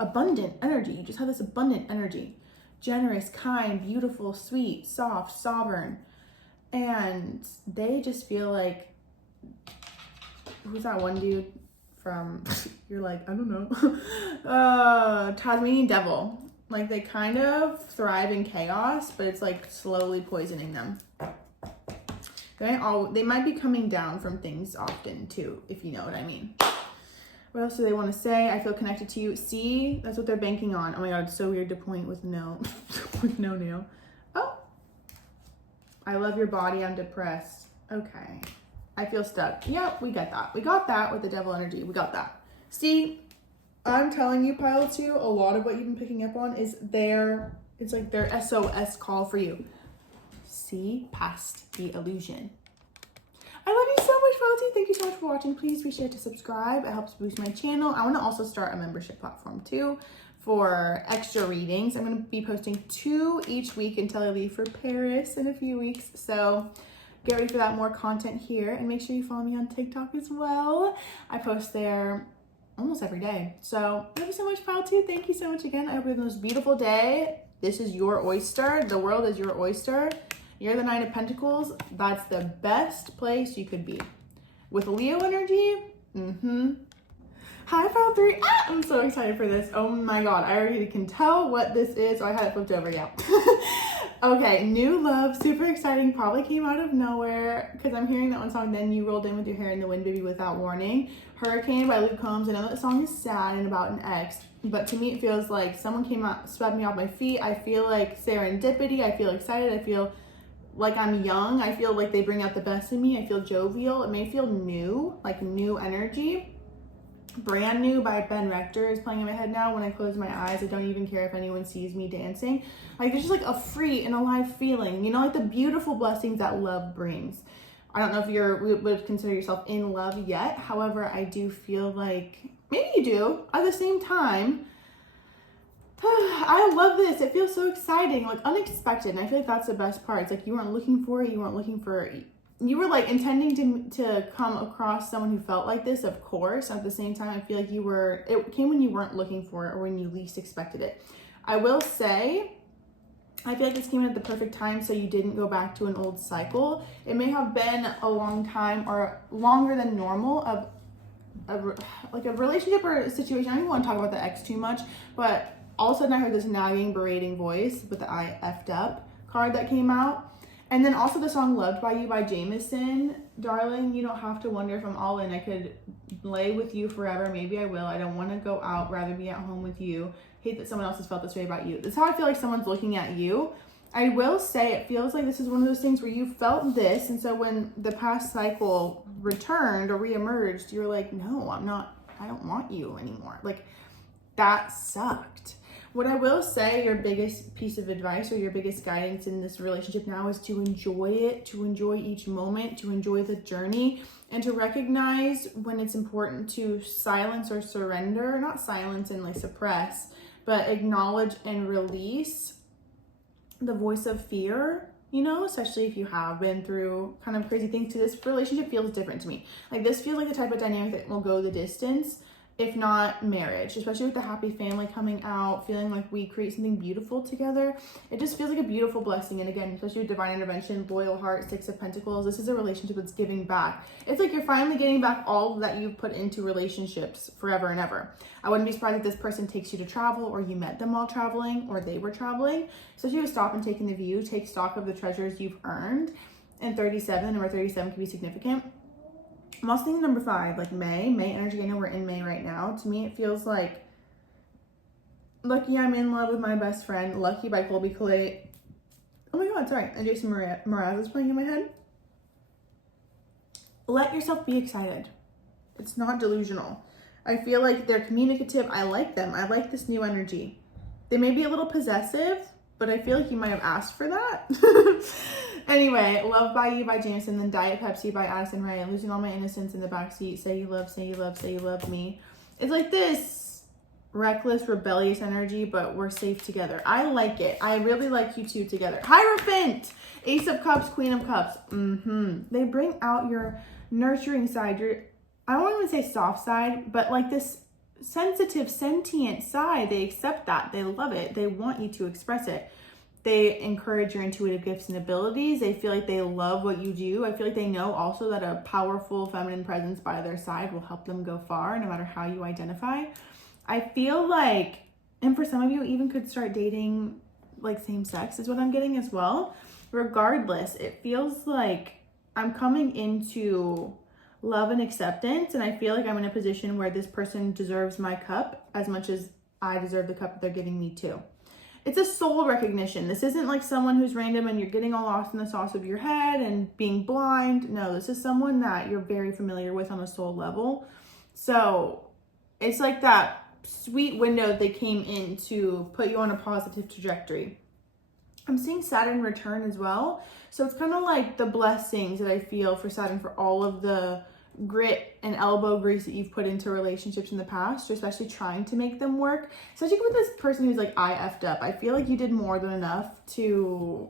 abundant energy. You just have this abundant energy. Generous, kind, beautiful, sweet, soft, sovereign. And they just feel like, who's that one dude from, you're like, I don't know, Tasmanian Devil. Like they kind of thrive in chaos, but it's like slowly poisoning them. They might be coming down from things often too, if you know what I mean. What else do they want to say? I feel connected to you. See, that's what they're banking on. Oh my God, it's so weird to point with no, with no nail. Oh, I love your body. I'm depressed. Okay. I feel stuck. Yep, we got that. We got that with the Devil energy. We got that. See, I'm telling you, pile 2, a lot of what you've been picking up on is it's like their SOS call for you. See past the illusion. I love you so much, pile 2. Thank you so much for watching. Please be sure to subscribe. It helps boost my channel. I want to also start a membership platform too for extra readings. I'm going to be posting 2 each week until I leave for Paris in a few weeks. So get ready for that, more content here, and make sure you follow me on TikTok as well. I post there almost every day. So thank you so much, pile 2. Thank you so much again. I hope you have the most beautiful day. This is your oyster. The world is your oyster. You're the Nine of Pentacles. That's the best place you could be. With Leo energy, Hi, pile 3. I'm so excited for this. Oh my God, I already can tell what this is. Oh, I had it flipped over, yeah. Okay, New Love, super exciting. Probably came out of nowhere because I'm hearing that one song, Then You Rolled In With Your Hair in the Wind, Baby Without Warning. Hurricane by Luke Combs. I know that song is sad and about an ex, but to me it feels like someone came out, swept me off my feet. I feel like serendipity. I feel excited. I feel like I'm young. I feel like they bring out the best in me. I feel jovial. It may feel new, like new energy. Brand New by Ben Rector is playing in my head now. When I close my eyes, I don't even care if anyone sees me dancing. Like there's just like a free and alive feeling, you know, like the beautiful blessings that love brings. I don't know if you would consider yourself in love yet. However, I do feel like maybe you do. At the same time, I love this. It feels so exciting, like unexpected. And I feel like that's the best part. It's like you weren't looking for it. You were like intending to come across someone who felt like this, of course. At the same time, I feel like it came when you weren't looking for it or when you least expected it. I will say, I feel like this came at the perfect time so you didn't go back to an old cycle. It may have been a long time or longer than normal of like a relationship or a situation. I don't even want to talk about the ex too much, but all of a sudden I heard this nagging, berating voice with the I effed up card that came out. And then also the song Loved by You by Jameson. Darling, you don't have to wonder if I'm all in. I could lay with you forever. Maybe I will. I don't want to go out. Rather be at home with you. Hate that someone else has felt this way about you. That's how I feel like someone's looking at you. I will say it feels like this is one of those things where you felt this. And so when the past cycle returned or reemerged, you're like, no, I don't want you anymore. Like that sucked. What I will say, your biggest piece of advice or your biggest guidance in this relationship now is to enjoy it, to enjoy each moment, to enjoy the journey, and to recognize when it's important to silence or surrender, not silence and like suppress, but acknowledge and release the voice of fear, you know, especially if you have been through kind of crazy things. To this relationship feels different to me. Like this feels like the type of dynamic that will go the distance. if not marriage, especially with the happy family coming out, feeling like we create something beautiful together. It just feels like a beautiful blessing. And again, especially with divine intervention, loyal heart, 6 of Pentacles, this is a relationship that's giving back. It's like you're finally getting back all that you've put into relationships forever and ever. I wouldn't be surprised if this person takes you to travel, or you met them while traveling, or they were traveling. So if you would stop and taking the view, take stock of the treasures you've earned. And 37, number 37 can be significant. I'm also thinking number 5, like May energy. I know we're in May right now. To me, it feels like lucky I'm in love with my best friend. Lucky by Colby Kayleigh. Oh my God, sorry. And Jason Mraz is playing in my head. Let yourself be excited. It's not delusional. I feel like they're communicative. I like them. I like this new energy. They may be a little possessive, but I feel like you might have asked for that. Anyway, Love by You by Jameson, then Diet Pepsi by Addison Rae, Losing All My Innocence in the Backseat, Say You Love, Say You Love, Say You Love Me. It's like this reckless, rebellious energy, but we're safe together. I like it. I really like you two together. Hierophant! Ace of Cups, Queen of Cups. They bring out your nurturing side, your, I don't even say soft side, but like this sensitive, sentient side. They accept that. They love it. They want you to express it. They encourage your intuitive gifts and abilities. They feel like they love what you do. I feel like they know also that a powerful feminine presence by their side will help them go far, no matter how you identify. I feel like, and for some of you even could start dating like same sex is what I'm getting as well. Regardless, it feels like I'm coming into love and acceptance, and I feel like I'm in a position where this person deserves my cup as much as I deserve the cup that they're giving me too. It's a soul recognition. This isn't like someone who's random and you're getting all lost in the sauce of your head and being blind. No, this is someone that you're very familiar with on a soul level. So it's like that sweet window they came in to put you on a positive trajectory. I'm seeing Saturn return as well. So it's kind of like the blessings that I feel for Saturn for all of the grit and elbow grease that you've put into relationships in the past, especially trying to make them work. Especially with this person who's like, I effed up. I feel like you did more than enough to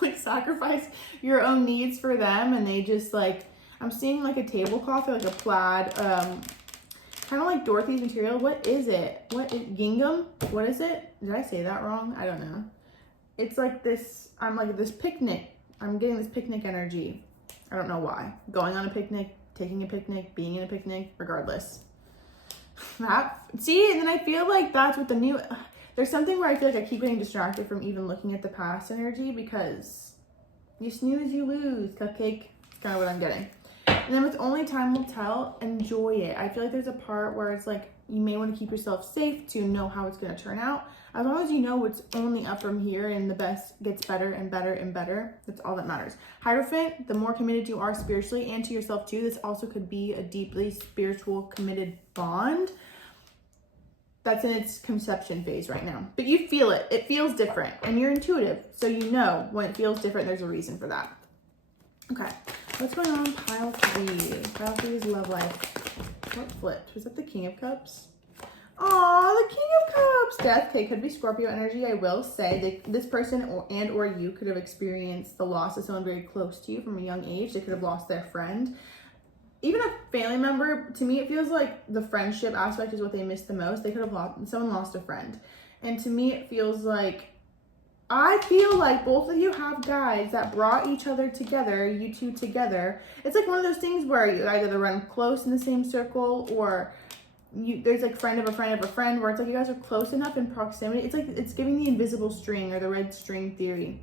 like sacrifice your own needs for them. And they just like, I'm seeing like a tablecloth or like a plaid, kind of like Dorothy's material. What is it? What is gingham? What is it? Did I say that wrong? I don't know. It's like this, I'm like this picnic. I'm getting this picnic energy. I don't know why. Going on a picnic, taking a picnic, being in a picnic, regardless. See, and then I feel like that's what the new, there's something where I feel like I keep getting distracted from even looking at the past energy because you snooze, you lose, cupcake. It's kind of what I'm getting. And then with only time will tell, enjoy it. I feel like there's a part where it's like, you may want to keep yourself safe to know how it's going to turn out. As long as you know what's only up from here and the best gets better and better and better, that's all that matters. Hierophant, the more committed you are spiritually and to yourself too, this also could be a deeply spiritual committed bond that's in its conception phase right now. But you feel it. It feels different and you're intuitive. So you know when it feels different, there's a reason for that. Okay, what's going on pile 3? Pile 3 is love life. What flipped? Was that the King of Cups? Aw, the King of Cups. Death. Okay, could be Scorpio energy. I will say that this person or you could have experienced the loss of someone very close to you from a young age. They could have lost their friend. Even a family member, to me, it feels like the friendship aspect is what they miss the most. They could have someone lost a friend. And to me, it feels like, I feel like both of you have guys that brought each other together, you two together. It's like one of those things where you either run close in the same circle or there's like friend of a friend of a friend where it's like you guys are close enough in proximity. It's like it's giving the invisible string or the red string theory.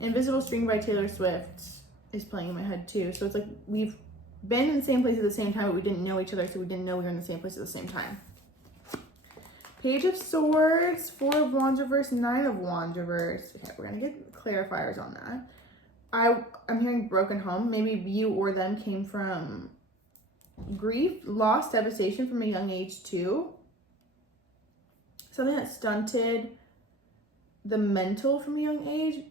Invisible String by Taylor Swift is playing in my head too. So it's like we've been in the same place at the same time, but we didn't know each other, so we didn't know we were in the same place at the same time. Page of Swords, 4 of Wands reverse, 9 of Wands reverse. Okay, we're gonna get clarifiers on that. I'm hearing broken home. Maybe you or them came from grief, loss, devastation from a young age too. Something that stunted the mental from a young age,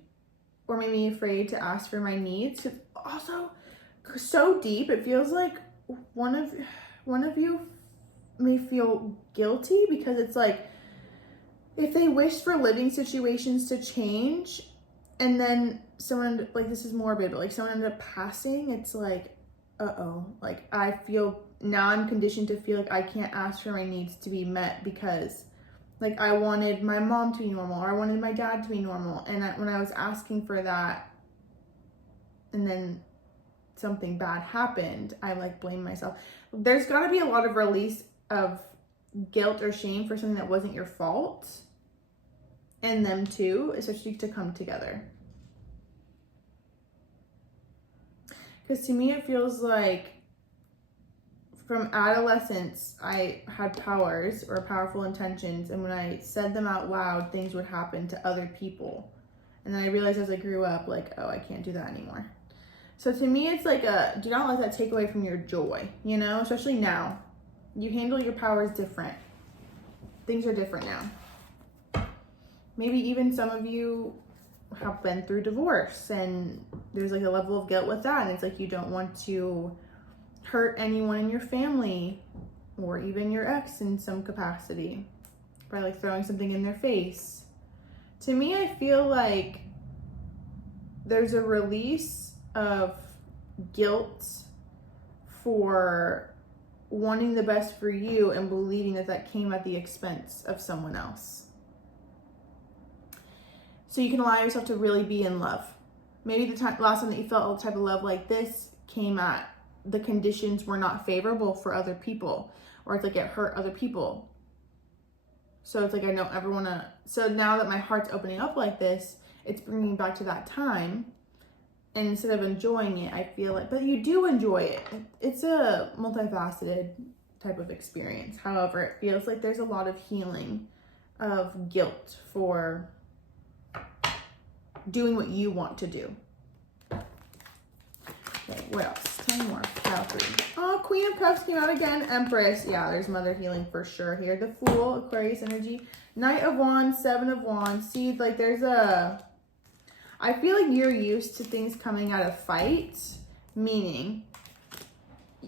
or made me afraid to ask for my needs. Also, so deep. It feels like one of you may feel guilty because it's like if they wish for living situations to change and then someone, like this is morbid, but like someone ended up passing, it's like, uh-oh, like I feel now I'm conditioned to feel like I can't ask for my needs to be met because like I wanted my mom to be normal or I wanted my dad to be normal. And when I was asking for that and then something bad happened, I like blame myself. There's got to be a lot of release of guilt or shame for something that wasn't your fault, and them too, especially to come together. Because to me it feels like from adolescence I had powers or powerful intentions, and when I said them out loud things would happen to other people, and then I realized as I grew up like, oh, I can't do that anymore. So to me it's like do not let that take away from your joy, you know, especially now. You handle your powers different. Things are different now. Maybe even some of you have been through divorce and there's like a level of guilt with that. And it's like you don't want to hurt anyone in your family or even your ex in some capacity by like throwing something in their face. To me, I feel like there's a release of guilt for wanting the best for you and believing that that came at the expense of someone else. So you can allow yourself to really be in love. Maybe the last time that you felt a type of love like this came at the conditions were not favorable for other people, or it's like it hurt other people. So it's like I don't ever want to. So now that my heart's opening up like this, it's bringing me back to that time. And instead of enjoying it, I feel like, but you do enjoy it. It's a multifaceted type of experience. However, it feels like there's a lot of healing of guilt for doing what you want to do. Okay, what else? 10 more. Pile 3. Oh, Queen of Cups came out again. Empress. Yeah, there's mother healing for sure here. The Fool, Aquarius energy. Knight of Wands, 7 of Wands. See, like there's a... I feel like you're used to things coming out of fights, meaning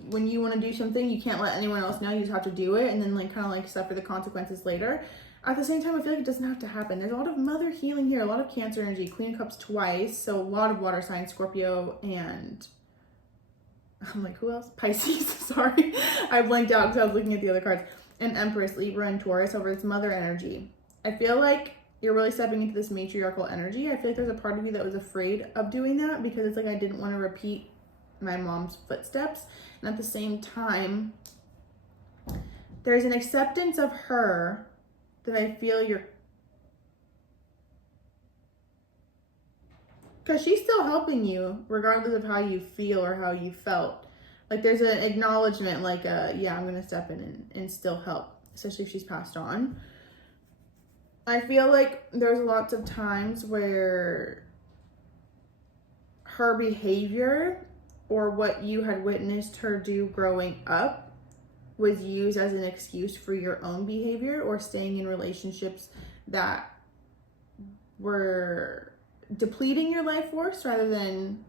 when you want to do something, you can't let anyone else know, you just have to do it and then like kind of like suffer the consequences later. At the same time, I feel like it doesn't have to happen. There's a lot of mother healing here, a lot of Cancer energy, Queen of Cups twice, so a lot of water signs, Scorpio, and I'm like, who else? Pisces, sorry. I blanked out because I was looking at the other cards. And Empress, Libra, and Taurus over its mother energy. I feel like you're really stepping into this matriarchal energy. I feel like there's a part of you that was afraid of doing that because it's like I didn't want to repeat my mom's footsteps. And at the same time, there's an acceptance of her that I feel you're... Because she's still helping you regardless of how you feel or how you felt. Like there's an acknowledgement like, yeah, I'm going to step in and still help, especially if she's passed on. I feel like there's lots of times where her behavior or what you had witnessed her do growing up was used as an excuse for your own behavior or staying in relationships that were depleting your life force rather than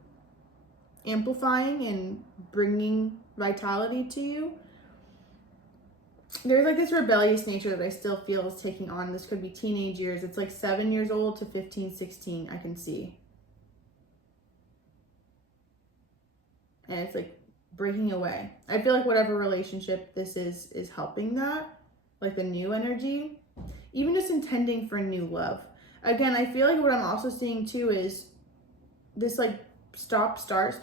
amplifying and bringing vitality to you. There's like this rebellious nature that I still feel is taking on. This could be teenage years. It's like 7 years old to 15, 16, I can see. And it's like breaking away. I feel like whatever relationship this is helping that, like the new energy, even just intending for new love. Again, I feel like what I'm also seeing too is this like stop, start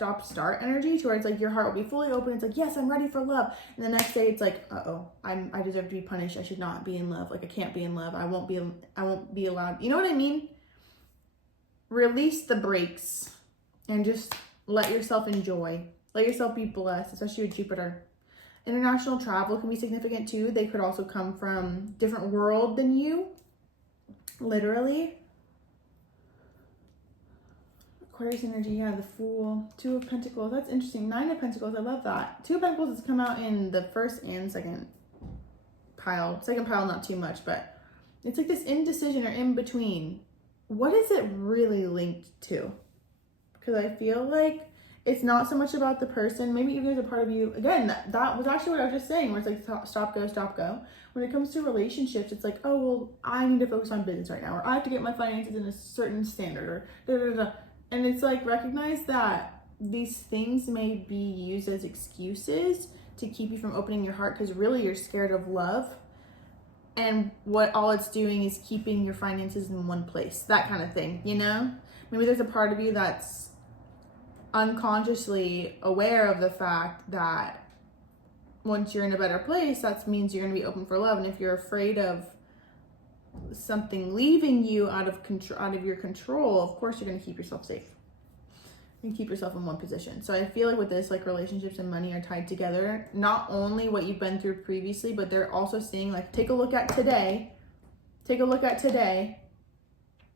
energy to where it's like your heart will be fully open. It's like, yes, I'm ready for love. And the next day it's like, uh-oh, I deserve to be punished. I should not be in love. Like I can't be in love. I won't be allowed. You know what I mean? Release the brakes and just let yourself enjoy. Let yourself be blessed, especially with Jupiter. International travel can be significant too. They could also come from different world than you. Literally. Aquarius energy, yeah, the Fool. 2 of Pentacles, that's interesting. 9 of Pentacles, I love that. 2 of Pentacles has come out in the first and second pile. Second pile, not too much, but it's like this indecision or in between. What is it really linked to? Because I feel like it's not so much about the person. Maybe even there's a part of you, again, that was actually what I was just saying, where it's like stop, go. When it comes to relationships, it's like, oh, well, I need to focus on business right now, or I have to get my finances in a certain standard, or da-da-da-da. And it's like, recognize that these things may be used as excuses to keep you from opening your heart, because really you're scared of love. And what all it's doing is keeping your finances in one place, that kind of thing, you know? Maybe there's a part of you that's unconsciously aware of the fact that once you're in a better place, that means you're going to be open for love. And if you're afraid of something leaving you out of your control, of course you're going to keep yourself safe and keep yourself in one position. So I feel like with this, like, relationships and money are tied together. Not only what you've been through previously, but they're also saying, like, take a look at today. Take a look at today.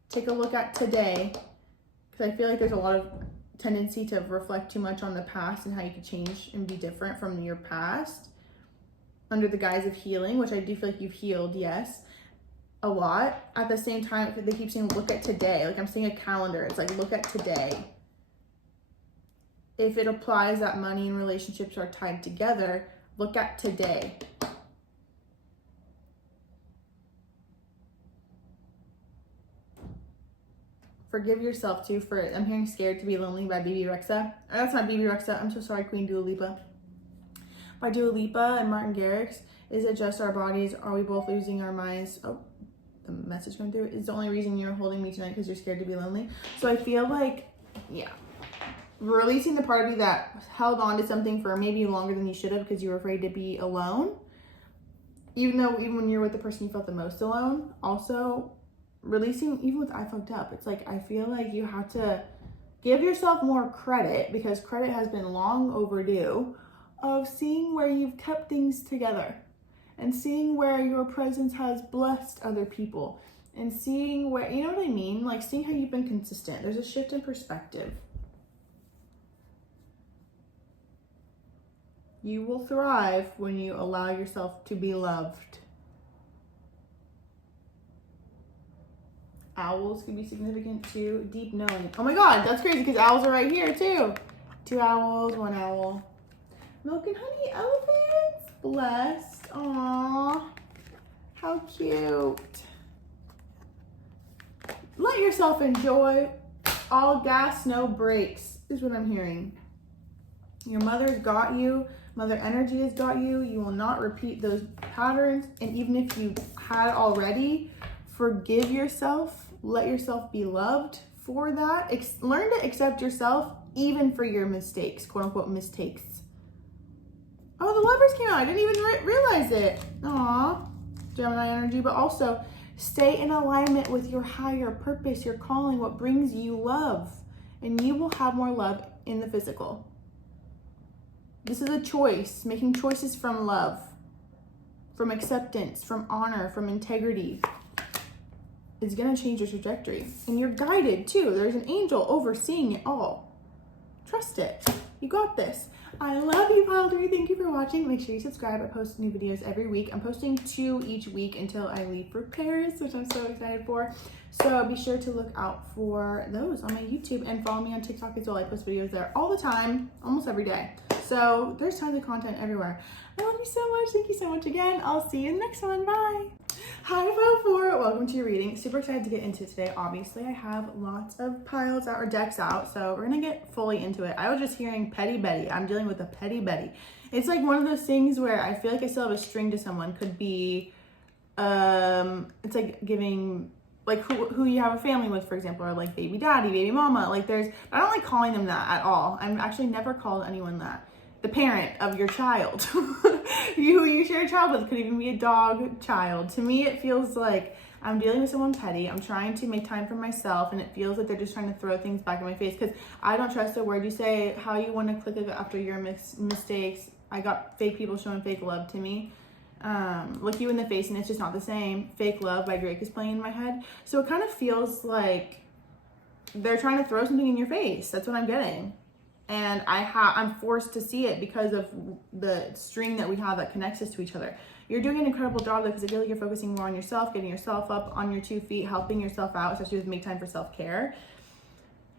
Take a look at today. Because I feel like there's a lot of tendency to reflect too much on the past and how you could change and be different from your past under the guise of healing, which I do feel like you've healed, yes, a lot. At the same time, they keep saying, look at today. Like, I'm seeing a calendar. It's like, look at today. If it applies that money and relationships are tied together, look at today. Forgive yourself too for, I'm hearing Scared to Be Lonely by BB Rexa. Or that's not BB Rexa, I'm so sorry, Queen Dua Lipa. By Dua Lipa and Martin Garrix. Is it just our bodies? Are we both losing our minds? Oh, the message going through. Is the only reason you're holding me tonight because you're scared to be lonely? So I feel like, yeah, releasing the part of you that held on to something for maybe longer than you should have because you were afraid to be alone. Even when you're with the person you felt the most alone. Also, releasing, even with I fucked up, it's like, I feel like you have to give yourself more credit, because credit has been long overdue, of seeing where you've kept things together and seeing where your presence has blessed other people and seeing where, you know what I mean? Like, seeing how you've been consistent. There's a shift in perspective. You will thrive when you allow yourself to be loved. Owls could be significant too. Deep knowing. Oh my God, that's crazy because owls are right here too. 2 owls, 1 owl. Milk and honey elephants. Blessed. Aww. How cute. Let yourself enjoy. All gas, no brakes is what I'm hearing. Your mother's got you. Mother energy has got you. You will not repeat those patterns. And even if you had already, forgive yourself. Let yourself be loved for that. Learn to accept yourself even for your mistakes, quote unquote mistakes. Oh, the Lovers came out. I didn't even realize it. Aw, Gemini energy. But also, stay in alignment with your higher purpose, your calling, what brings you love. And you will have more love in the physical. This is a choice, making choices from love, from acceptance, from honor, from integrity. It's going to change your trajectory. And you're guided too. There's an angel overseeing it all. Trust it. You got this. I love you, Pile 3. Thank you for watching. Make sure you subscribe. I post new videos every week. I'm posting 2 each week until I leave for Paris, which I'm so excited for. So be sure to look out for those on my YouTube and follow me on TikTok as well. I post videos there all the time, almost every day. So there's tons of content everywhere. I love you so much. Thank you so much again. I'll see you in the next one. Bye. Hi, Pile 4. Welcome to your reading. Super excited to get into it today. Obviously, I have lots of piles out or decks out, so we're going to get fully into it. I was just hearing Petty Betty. I'm dealing with a Petty Betty. It's like one of those things where I feel like I still have a string to someone. Could be, it's like giving, like who you have a family with, for example, or like baby daddy, baby mama. Like I don't like calling them that at all. I'm actually never called anyone that. The parent of your child, who you share a child with, could even be a dog child. To me, it feels like I'm dealing with someone petty. I'm trying to make time for myself, and it feels like they're just trying to throw things back in my face because I don't trust a word you say, how you want to click it after your mistakes. I got fake people showing fake love to me. Look you in the face, and it's just not the same. Fake Love by Drake is playing in my head. So it kind of feels like they're trying to throw something in your face. That's what I'm getting. And I'm forced to see it because of the string that we have that connects us to each other. You're doing an incredible job though, because I feel like you're focusing more on yourself, getting yourself up on your 2 feet, helping yourself out, especially with make time for self-care.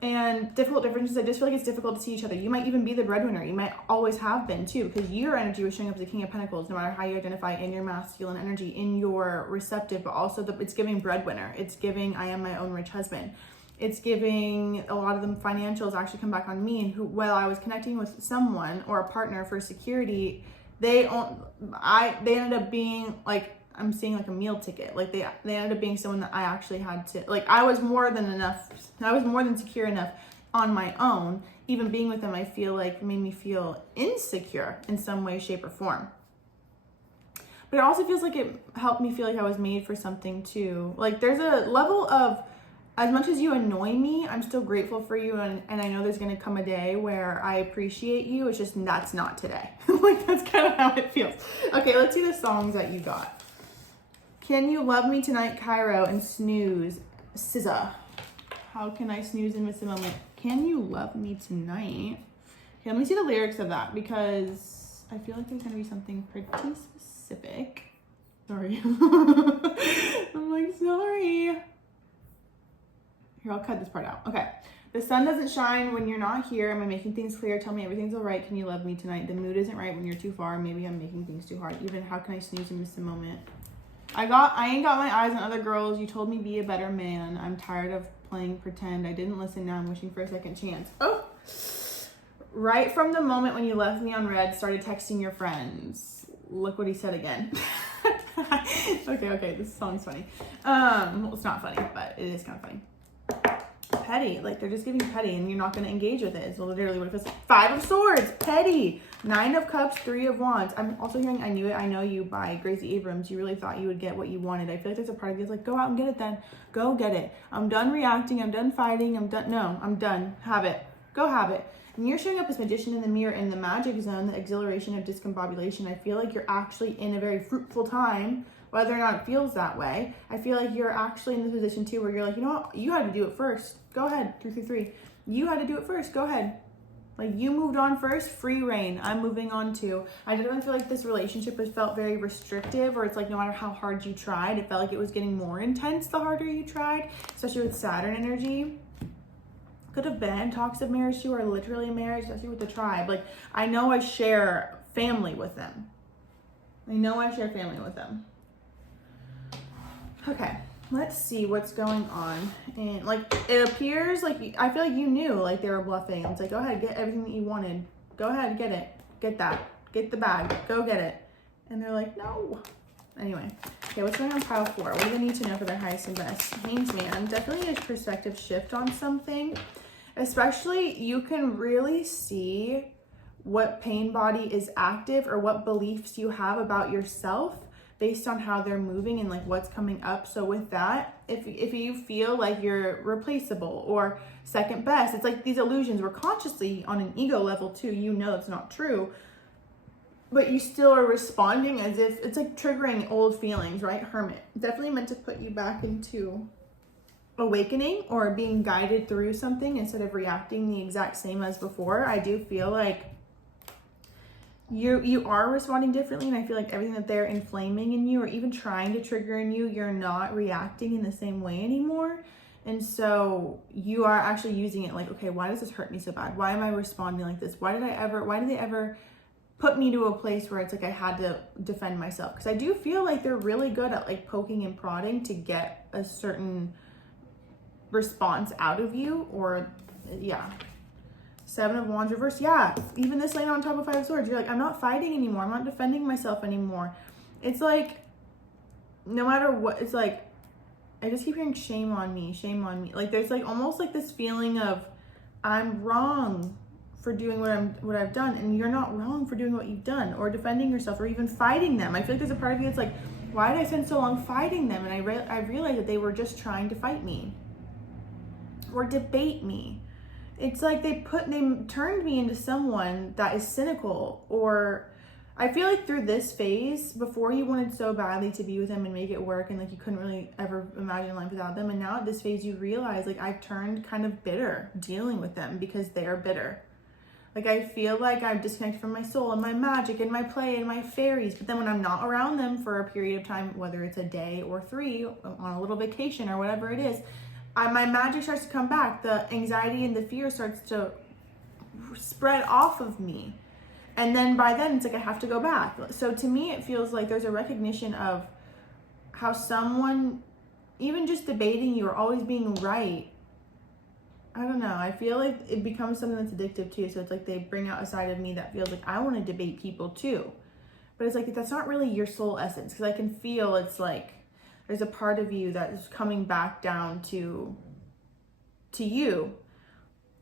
And difficult differences, I just feel like it's difficult to see each other. You might even be the breadwinner. You might always have been too, because your energy was showing up as the King of Pentacles, no matter how you identify in your masculine energy, in your receptive, but also it's giving breadwinner. It's giving I am my own rich husband. It's giving a lot of the financials actually come back on me, and while I was connecting with someone or a partner for security, they ended up being like, I'm seeing like a meal ticket. Like they ended up being someone that I actually had to, like, I was more than secure enough on my own. Even being with them, I feel like made me feel insecure in some way, shape, or form. But it also feels like it helped me feel like I was made for something too. Like there's a level of, as much as you annoy me, I'm still grateful for you, and I know there's gonna come a day where I appreciate you. It's just, that's not today. Like that's kind of how it feels. Okay, let's see the songs that you got. Can You Love Me Tonight, Cairo, and Snooze, SZA. How can I snooze and miss a moment? Can you love me tonight? Okay, let me see the lyrics of that, because I feel like there's gonna be something pretty specific. Sorry. I'm like, sorry. Here, I'll cut this part out. Okay. The sun doesn't shine when you're not here. Am I making things clear? Tell me everything's all right. Can you love me tonight? The mood isn't right when you're too far. Maybe I'm making things too hard. Even how can I snooze and miss a moment? I ain't got my eyes on other girls. You told me be a better man. I'm tired of playing pretend. I didn't listen. Now I'm wishing for a second chance. Oh, right from the moment when you left me on red, started texting your friends. Look what he said again. Okay. This song's funny. Well, it's not funny, but it is kind of funny. Petty, like they're just giving petty, and you're not going to engage with it. It's literally what it feels like. 5 of Swords, petty. 9 of Cups, 3 of Wands. I'm also hearing I Knew It, I Know You by Gracie Abrams. You really thought you would get what you wanted. I feel like there's a part of you that's like, go out and get it then. Go get it. I'm done reacting. I'm done fighting. I'm done. Have it. Go have it. And you're showing up as magician in the mirror in the magic zone, the exhilaration of discombobulation. I feel like you're actually in a very fruitful time, whether or not it feels that way. I feel like you're actually in the position too where you're like, you know what? You had to do it first. Go ahead. 333. You had to do it first. Go ahead. Like you moved on first. Free reign. I'm moving on too. I didn't feel like this relationship has felt very restrictive, or it's like no matter how hard you tried, it felt like it was getting more intense the harder you tried, especially with Saturn energy. Could have been talks of marriage too, or literally marriage, especially with the tribe. Like I know I share family with them. Okay, let's see what's going on. And like it appears like I feel like you knew like they were bluffing. It's like, go ahead, get everything that you wanted. Go ahead, get it. Get that. Get the bag. Go get it. And they're like, no. Anyway, okay, what's going on pile 4? What do they need to know for their highest and best? Hanged Man, definitely a perspective shift on something. Especially you can really see what pain body is active or what beliefs you have about yourself based on how they're moving and like what's coming up. So with that, if you feel like you're replaceable or second best, it's like these illusions where consciously on an ego level too, you know it's not true, but you still are responding as if it's like triggering old feelings, right? Hermit, definitely meant to put you back into awakening or being guided through something instead of reacting the exact same as before. I do feel like you are responding differently, and I feel like everything that they're inflaming in you or even trying to trigger in you, you're not reacting in the same way anymore. And so you are actually using it like, okay, why does this hurt me so bad? Why am I responding like this? Why did they ever put me to a place where it's like I had to defend myself? Because I do feel like they're really good at like poking and prodding to get a certain response out of you, or yeah. 7 of Wands reverse. Yeah, even this laying on top of 5 of Swords, you're like, I'm not fighting anymore. I'm not defending myself anymore. It's like, no matter what, it's like, I just keep hearing shame on me. Like there's like almost like this feeling of I'm wrong for doing what I've done, and you're not wrong for doing what you've done or defending yourself or even fighting them. I feel like there's a part of you that's like, why did I spend so long fighting them? And I realized that they were just trying to fight me or debate me. It's like they turned me into someone that is cynical, or I feel like through this phase, before you wanted so badly to be with them and make it work, and like you couldn't really ever imagine life without them. And now at this phase, you realize like I've turned kind of bitter dealing with them because they're bitter. Like I feel like I'm disconnected from my soul and my magic and my play and my fairies. But then when I'm not around them for a period of time, whether it's a day or 3 on a little vacation or whatever it is, my magic starts to come back. The anxiety and the fear starts to spread off of me. And then by then, it's like I have to go back. So to me, it feels like there's a recognition of how someone, even just debating you or always being right, I don't know. I feel like it becomes something that's addictive too. So it's like they bring out a side of me that feels like I want to debate people too. but it's like, that's not really your soul essence. Cause I can feel it's like, there's a part of you that is coming back down to you,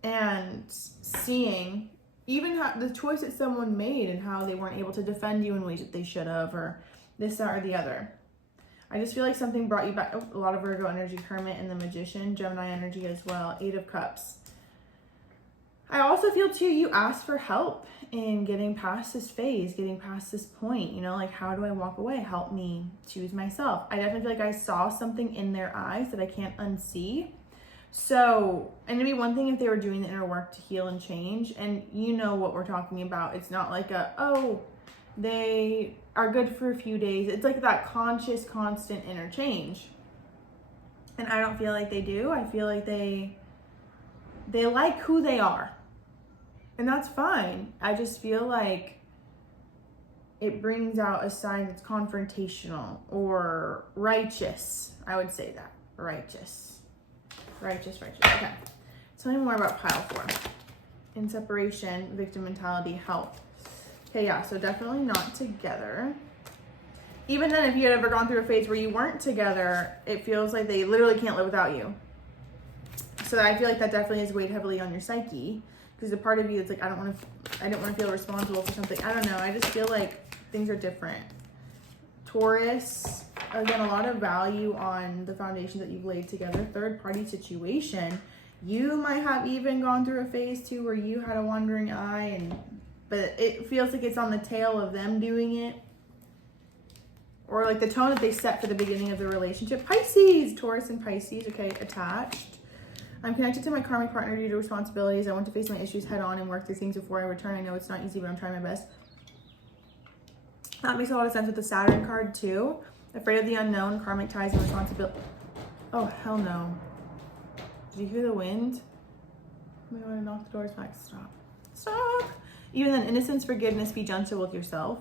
and seeing even how the choice that someone made and how they weren't able to defend you in ways that they should have, or this, that, or the other. I just feel like something brought you back. Oh, a lot of Virgo energy, Hermit and the Magician, Gemini energy as well, 8 of Cups. I also feel too, you asked for help in getting past this phase, getting past this point, you know, like, how do I walk away? Help me choose myself. I definitely feel like I saw something in their eyes that I can't unsee. So, and it'd be one thing if they were doing the inner work to heal and change, and you know what we're talking about. It's not like they are good for a few days. It's like that conscious, constant inner change. And I don't feel like they do. I feel like they like who they are. And that's fine. I just feel like it brings out a side that's confrontational or righteous. I would say that. Righteous. Okay. Tell me more about pile 4. In separation, victim mentality, health. Okay, yeah, so definitely not together. Even then, if you had ever gone through a phase where you weren't together, it feels like they literally can't live without you. So I feel like that definitely has weighed heavily on your psyche, because the part of you that's like, I don't want to feel responsible for something. I don't know. I just feel like things are different. Taurus, again, a lot of value on the foundation that you've laid together. Third party situation. You might have even gone through a phase too where you had a wandering eye, but it feels like it's on the tail of them doing it. Or like the tone that they set for the beginning of the relationship. Pisces, Taurus and Pisces, okay, attached. I'm connected to my karmic partner due to responsibilities. I want to face my issues head on and work through things before I return. I know it's not easy, but I'm trying my best. That makes a lot of sense with the Saturn card too. Afraid of the unknown, karmic ties and responsibility. Oh, hell no. Did you hear the wind? I'm going to knock the doors back. Stop. Stop. Even then, innocence, forgiveness, be gentle with yourself.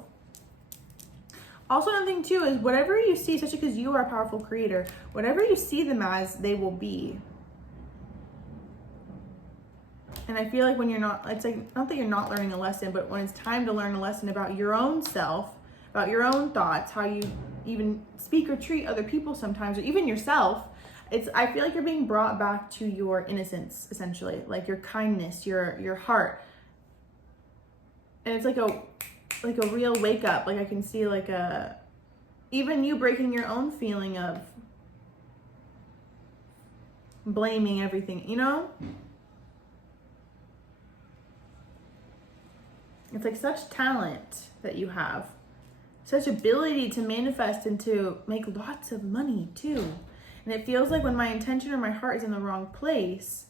Also, another thing too is whatever you see, especially because you are a powerful creator, whatever you see them as, they will be. And I feel like when you're not, it's like, not that you're not learning a lesson, but when it's time to learn a lesson about your own self, about your own thoughts, how you even speak or treat other people sometimes, or even yourself, I feel like you're being brought back to your innocence, essentially, like your kindness, your heart. And it's like a real wake up. Like I can see even you breaking your own feeling of blaming everything, you know? It's like such talent that you have, such ability to manifest and to make lots of money too. And it feels like when my intention or my heart is in the wrong place,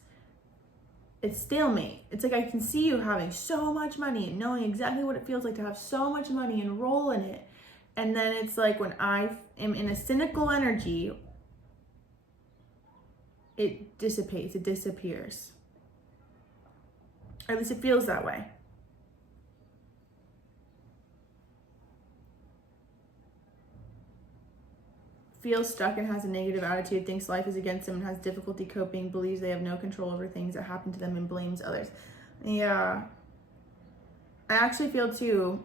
it's stalemate. It's like I can see you having so much money and knowing exactly what it feels like to have so much money and roll in it. And then it's like when I am in a cynical energy, it dissipates, it disappears. Or at least it feels that way. Feels stuck and has a negative attitude, thinks life is against them and has difficulty coping, believes they have no control over things that happen to them and blames others. Yeah. I actually feel too,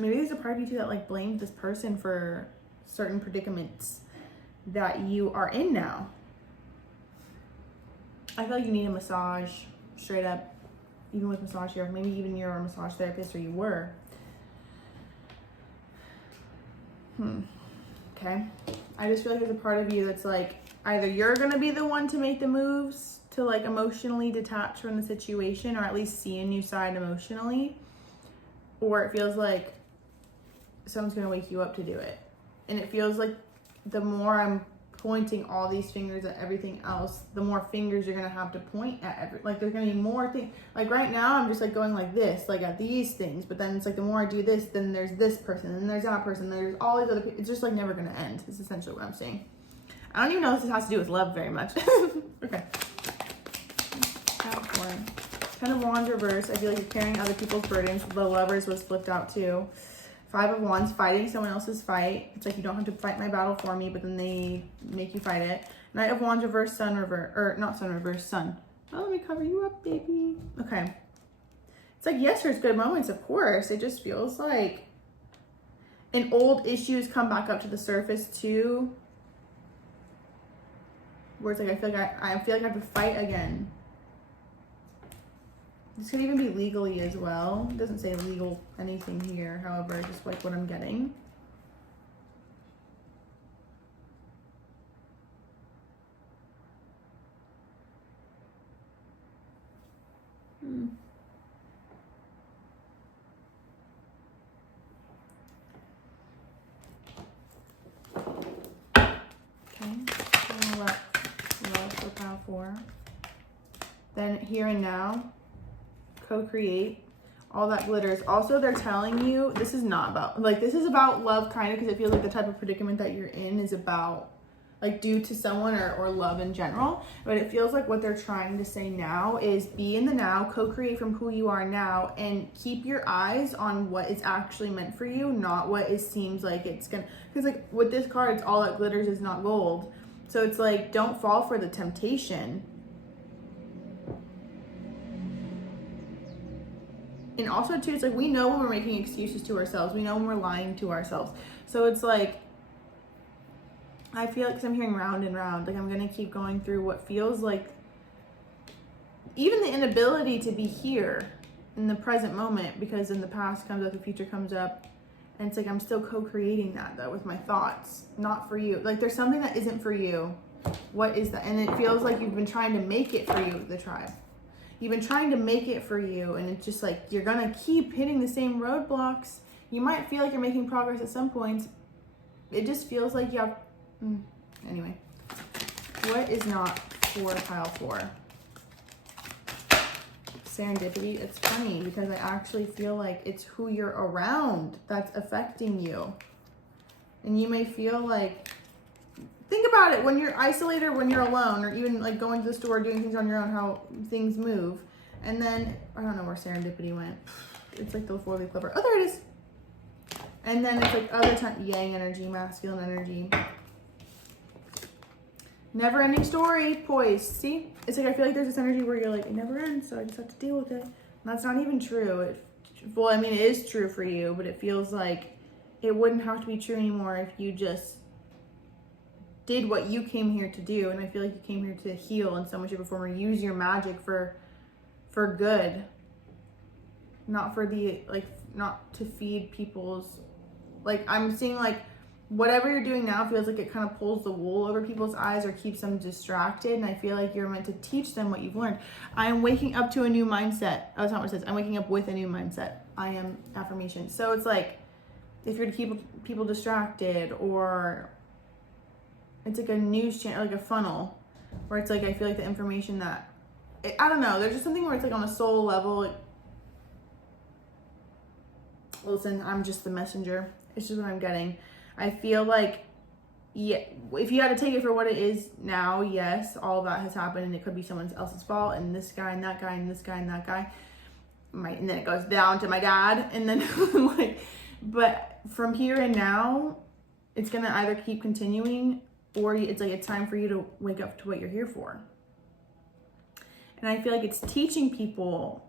maybe there's a part of you too that like blames this person for certain predicaments that you are in now. I feel like you need a massage, straight up, even with massage here. Maybe even you're a massage therapist, or you were. Okay. I just feel like there's a part of you that's like, either you're going to be the one to make the moves to like emotionally detach from the situation, or at least see a new side emotionally, or it feels like someone's going to wake you up to do it. And it feels like the more I'm pointing all these fingers at everything else, the more fingers you're going to have to point at like there's going to be more things. Like right now I'm just like going like this, like at these things, but then it's like the more I do this, then there's this person, and there's that person, there's all these other people. It's just like never going to end. It's essentially what I'm saying. I don't even know if this has to do with love very much. Okay. Ten of Wands reverse. I feel like you're carrying other people's burdens. The Lovers was flipped out too. 5 of Wands, fighting someone else's fight. It's like you don't have to fight my battle for me, but then they make you fight it. Knight of Wands reverse, Sun reverse, or not Sun reverse, Sun. Oh, let me cover you up, baby. Okay. It's like, yes, there's good moments, of course. It just feels like, and old issues come back up to the surface too. Where it's like, I feel like I have to fight again. This could even be legally as well. It doesn't say legal anything here, however, just like what I'm getting. Love for pile 4. Then here and now, co-create. All that glitters. Also, they're telling you this is not about, like, this is about love, kind of, because it feels like the type of predicament that you're in is about, like, due to someone or love in general. But it feels like what they're trying to say now is be in the now, co-create from who you are now, and keep your eyes on what is actually meant for you, not what it seems like it's gonna, because like with this card, it's all that glitters is not gold. So it's like, don't fall for the temptation. And also too, it's like, we know when we're making excuses to ourselves. We know when we're lying to ourselves. So it's like, I feel like, 'cause I'm hearing round and round, like I'm going to keep going through what feels like even the inability to be here in the present moment, because in the past comes up, the future comes up. And it's like, I'm still co-creating that though with my thoughts, not for you. Like there's something that isn't for you. What is that? And it feels like you've been trying to make it for you, the tribe. You've been trying to make it for you. And it's just like, you're going to keep hitting the same roadblocks. You might feel like you're making progress at some points. It just feels like you have, anyway. What is not for pile 4? Serendipity. It's funny because I actually feel like it's who you're around that's affecting you. And you may feel like, think about it when you're isolated, when you're alone, or even like going to the store, doing things on your own, how things move. And then, I don't know where serendipity went. It's like the 4-leaf clover. Oh, there it is. And then it's like other time, yang energy, masculine energy. Never ending story, poise. See? It's like, I feel like there's this energy where you're like, it never ends, so I just have to deal with it. And that's not even true. Well, I mean, it is true for you, but it feels like it wouldn't have to be true anymore if you just did what you came here to do. And I feel like you came here to heal in some way, shape, or form, or use your magic for good. Not for the, like, not to feed people's, like, I'm seeing like, whatever you're doing now feels like it kind of pulls the wool over people's eyes or keeps them distracted. And I feel like you're meant to teach them what you've learned. I am waking up to a new mindset. Oh, that's not what it says. I'm waking up with a new mindset. I am affirmation. So it's like, if you're to keep people distracted, or it's like a news channel, like a funnel, where it's like, I feel like the information that, I don't know, there's just something where it's like on a soul level, like, listen, I'm just the messenger. It's just what I'm getting. I feel like, yeah, if you had to take it for what it is now, yes, all that has happened, and it could be someone else's fault, and this guy and that guy and this guy and that guy, and then it goes down to my dad, and then like, but from here and now, it's gonna either keep continuing, or it's like, it's time for you to wake up to what you're here for. And I feel like it's teaching people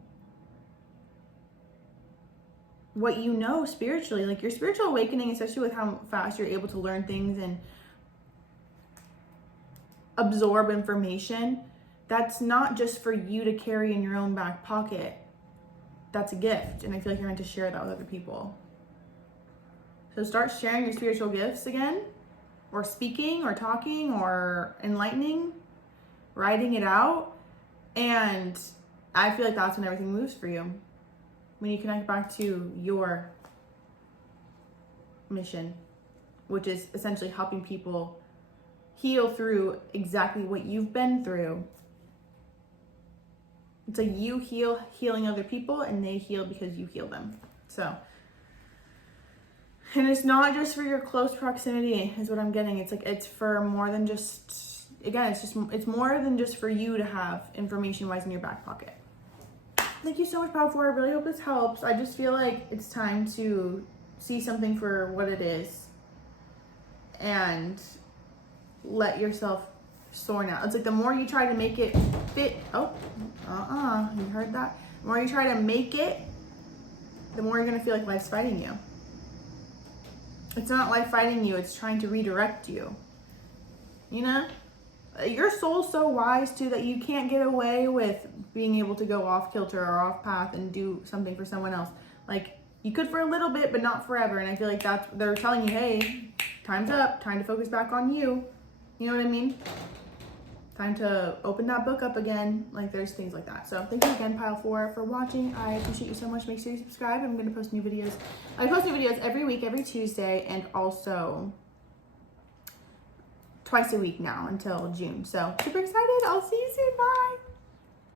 what you know spiritually, like your spiritual awakening, especially with how fast you're able to learn things and absorb information. That's not just for you to carry in your own back pocket. That's a gift. And I feel like you're meant to share that with other people. So start sharing your spiritual gifts again, or speaking or talking or enlightening, writing it out. And I feel like that's when everything moves for you. When you connect back to your mission, which is essentially helping people heal through exactly what you've been through. It's like you healing other people, and they heal because you heal them. So, and it's not just for your close proximity is what I'm getting. It's like, it's for more than just, again, it's more than just for you to have information wise in your back pocket. Thank you so much, Pile 4. I really hope this helps. I just feel like it's time to see something for what it is and let yourself soar now. It's like the more you try to make it fit, you heard that? The more you try to make it the more you're going to feel like life's fighting you. It's not life fighting you, it's trying to redirect you. You know? Your soul's so wise too that you can't get away with being able to go off kilter or off path and do something for someone else. Like, you could for a little bit, but not forever. And I feel like they're telling you, hey, time's up, time to focus back on you. You know what I mean? Time to open that book up again. Like, there's things like that. So thank you again, Pile 4, for watching. I appreciate you so much. Make sure you subscribe. I'm going to post new videos. I post new videos every week, every Tuesday, and also twice a week now until June. So super excited. I'll see you soon. Bye.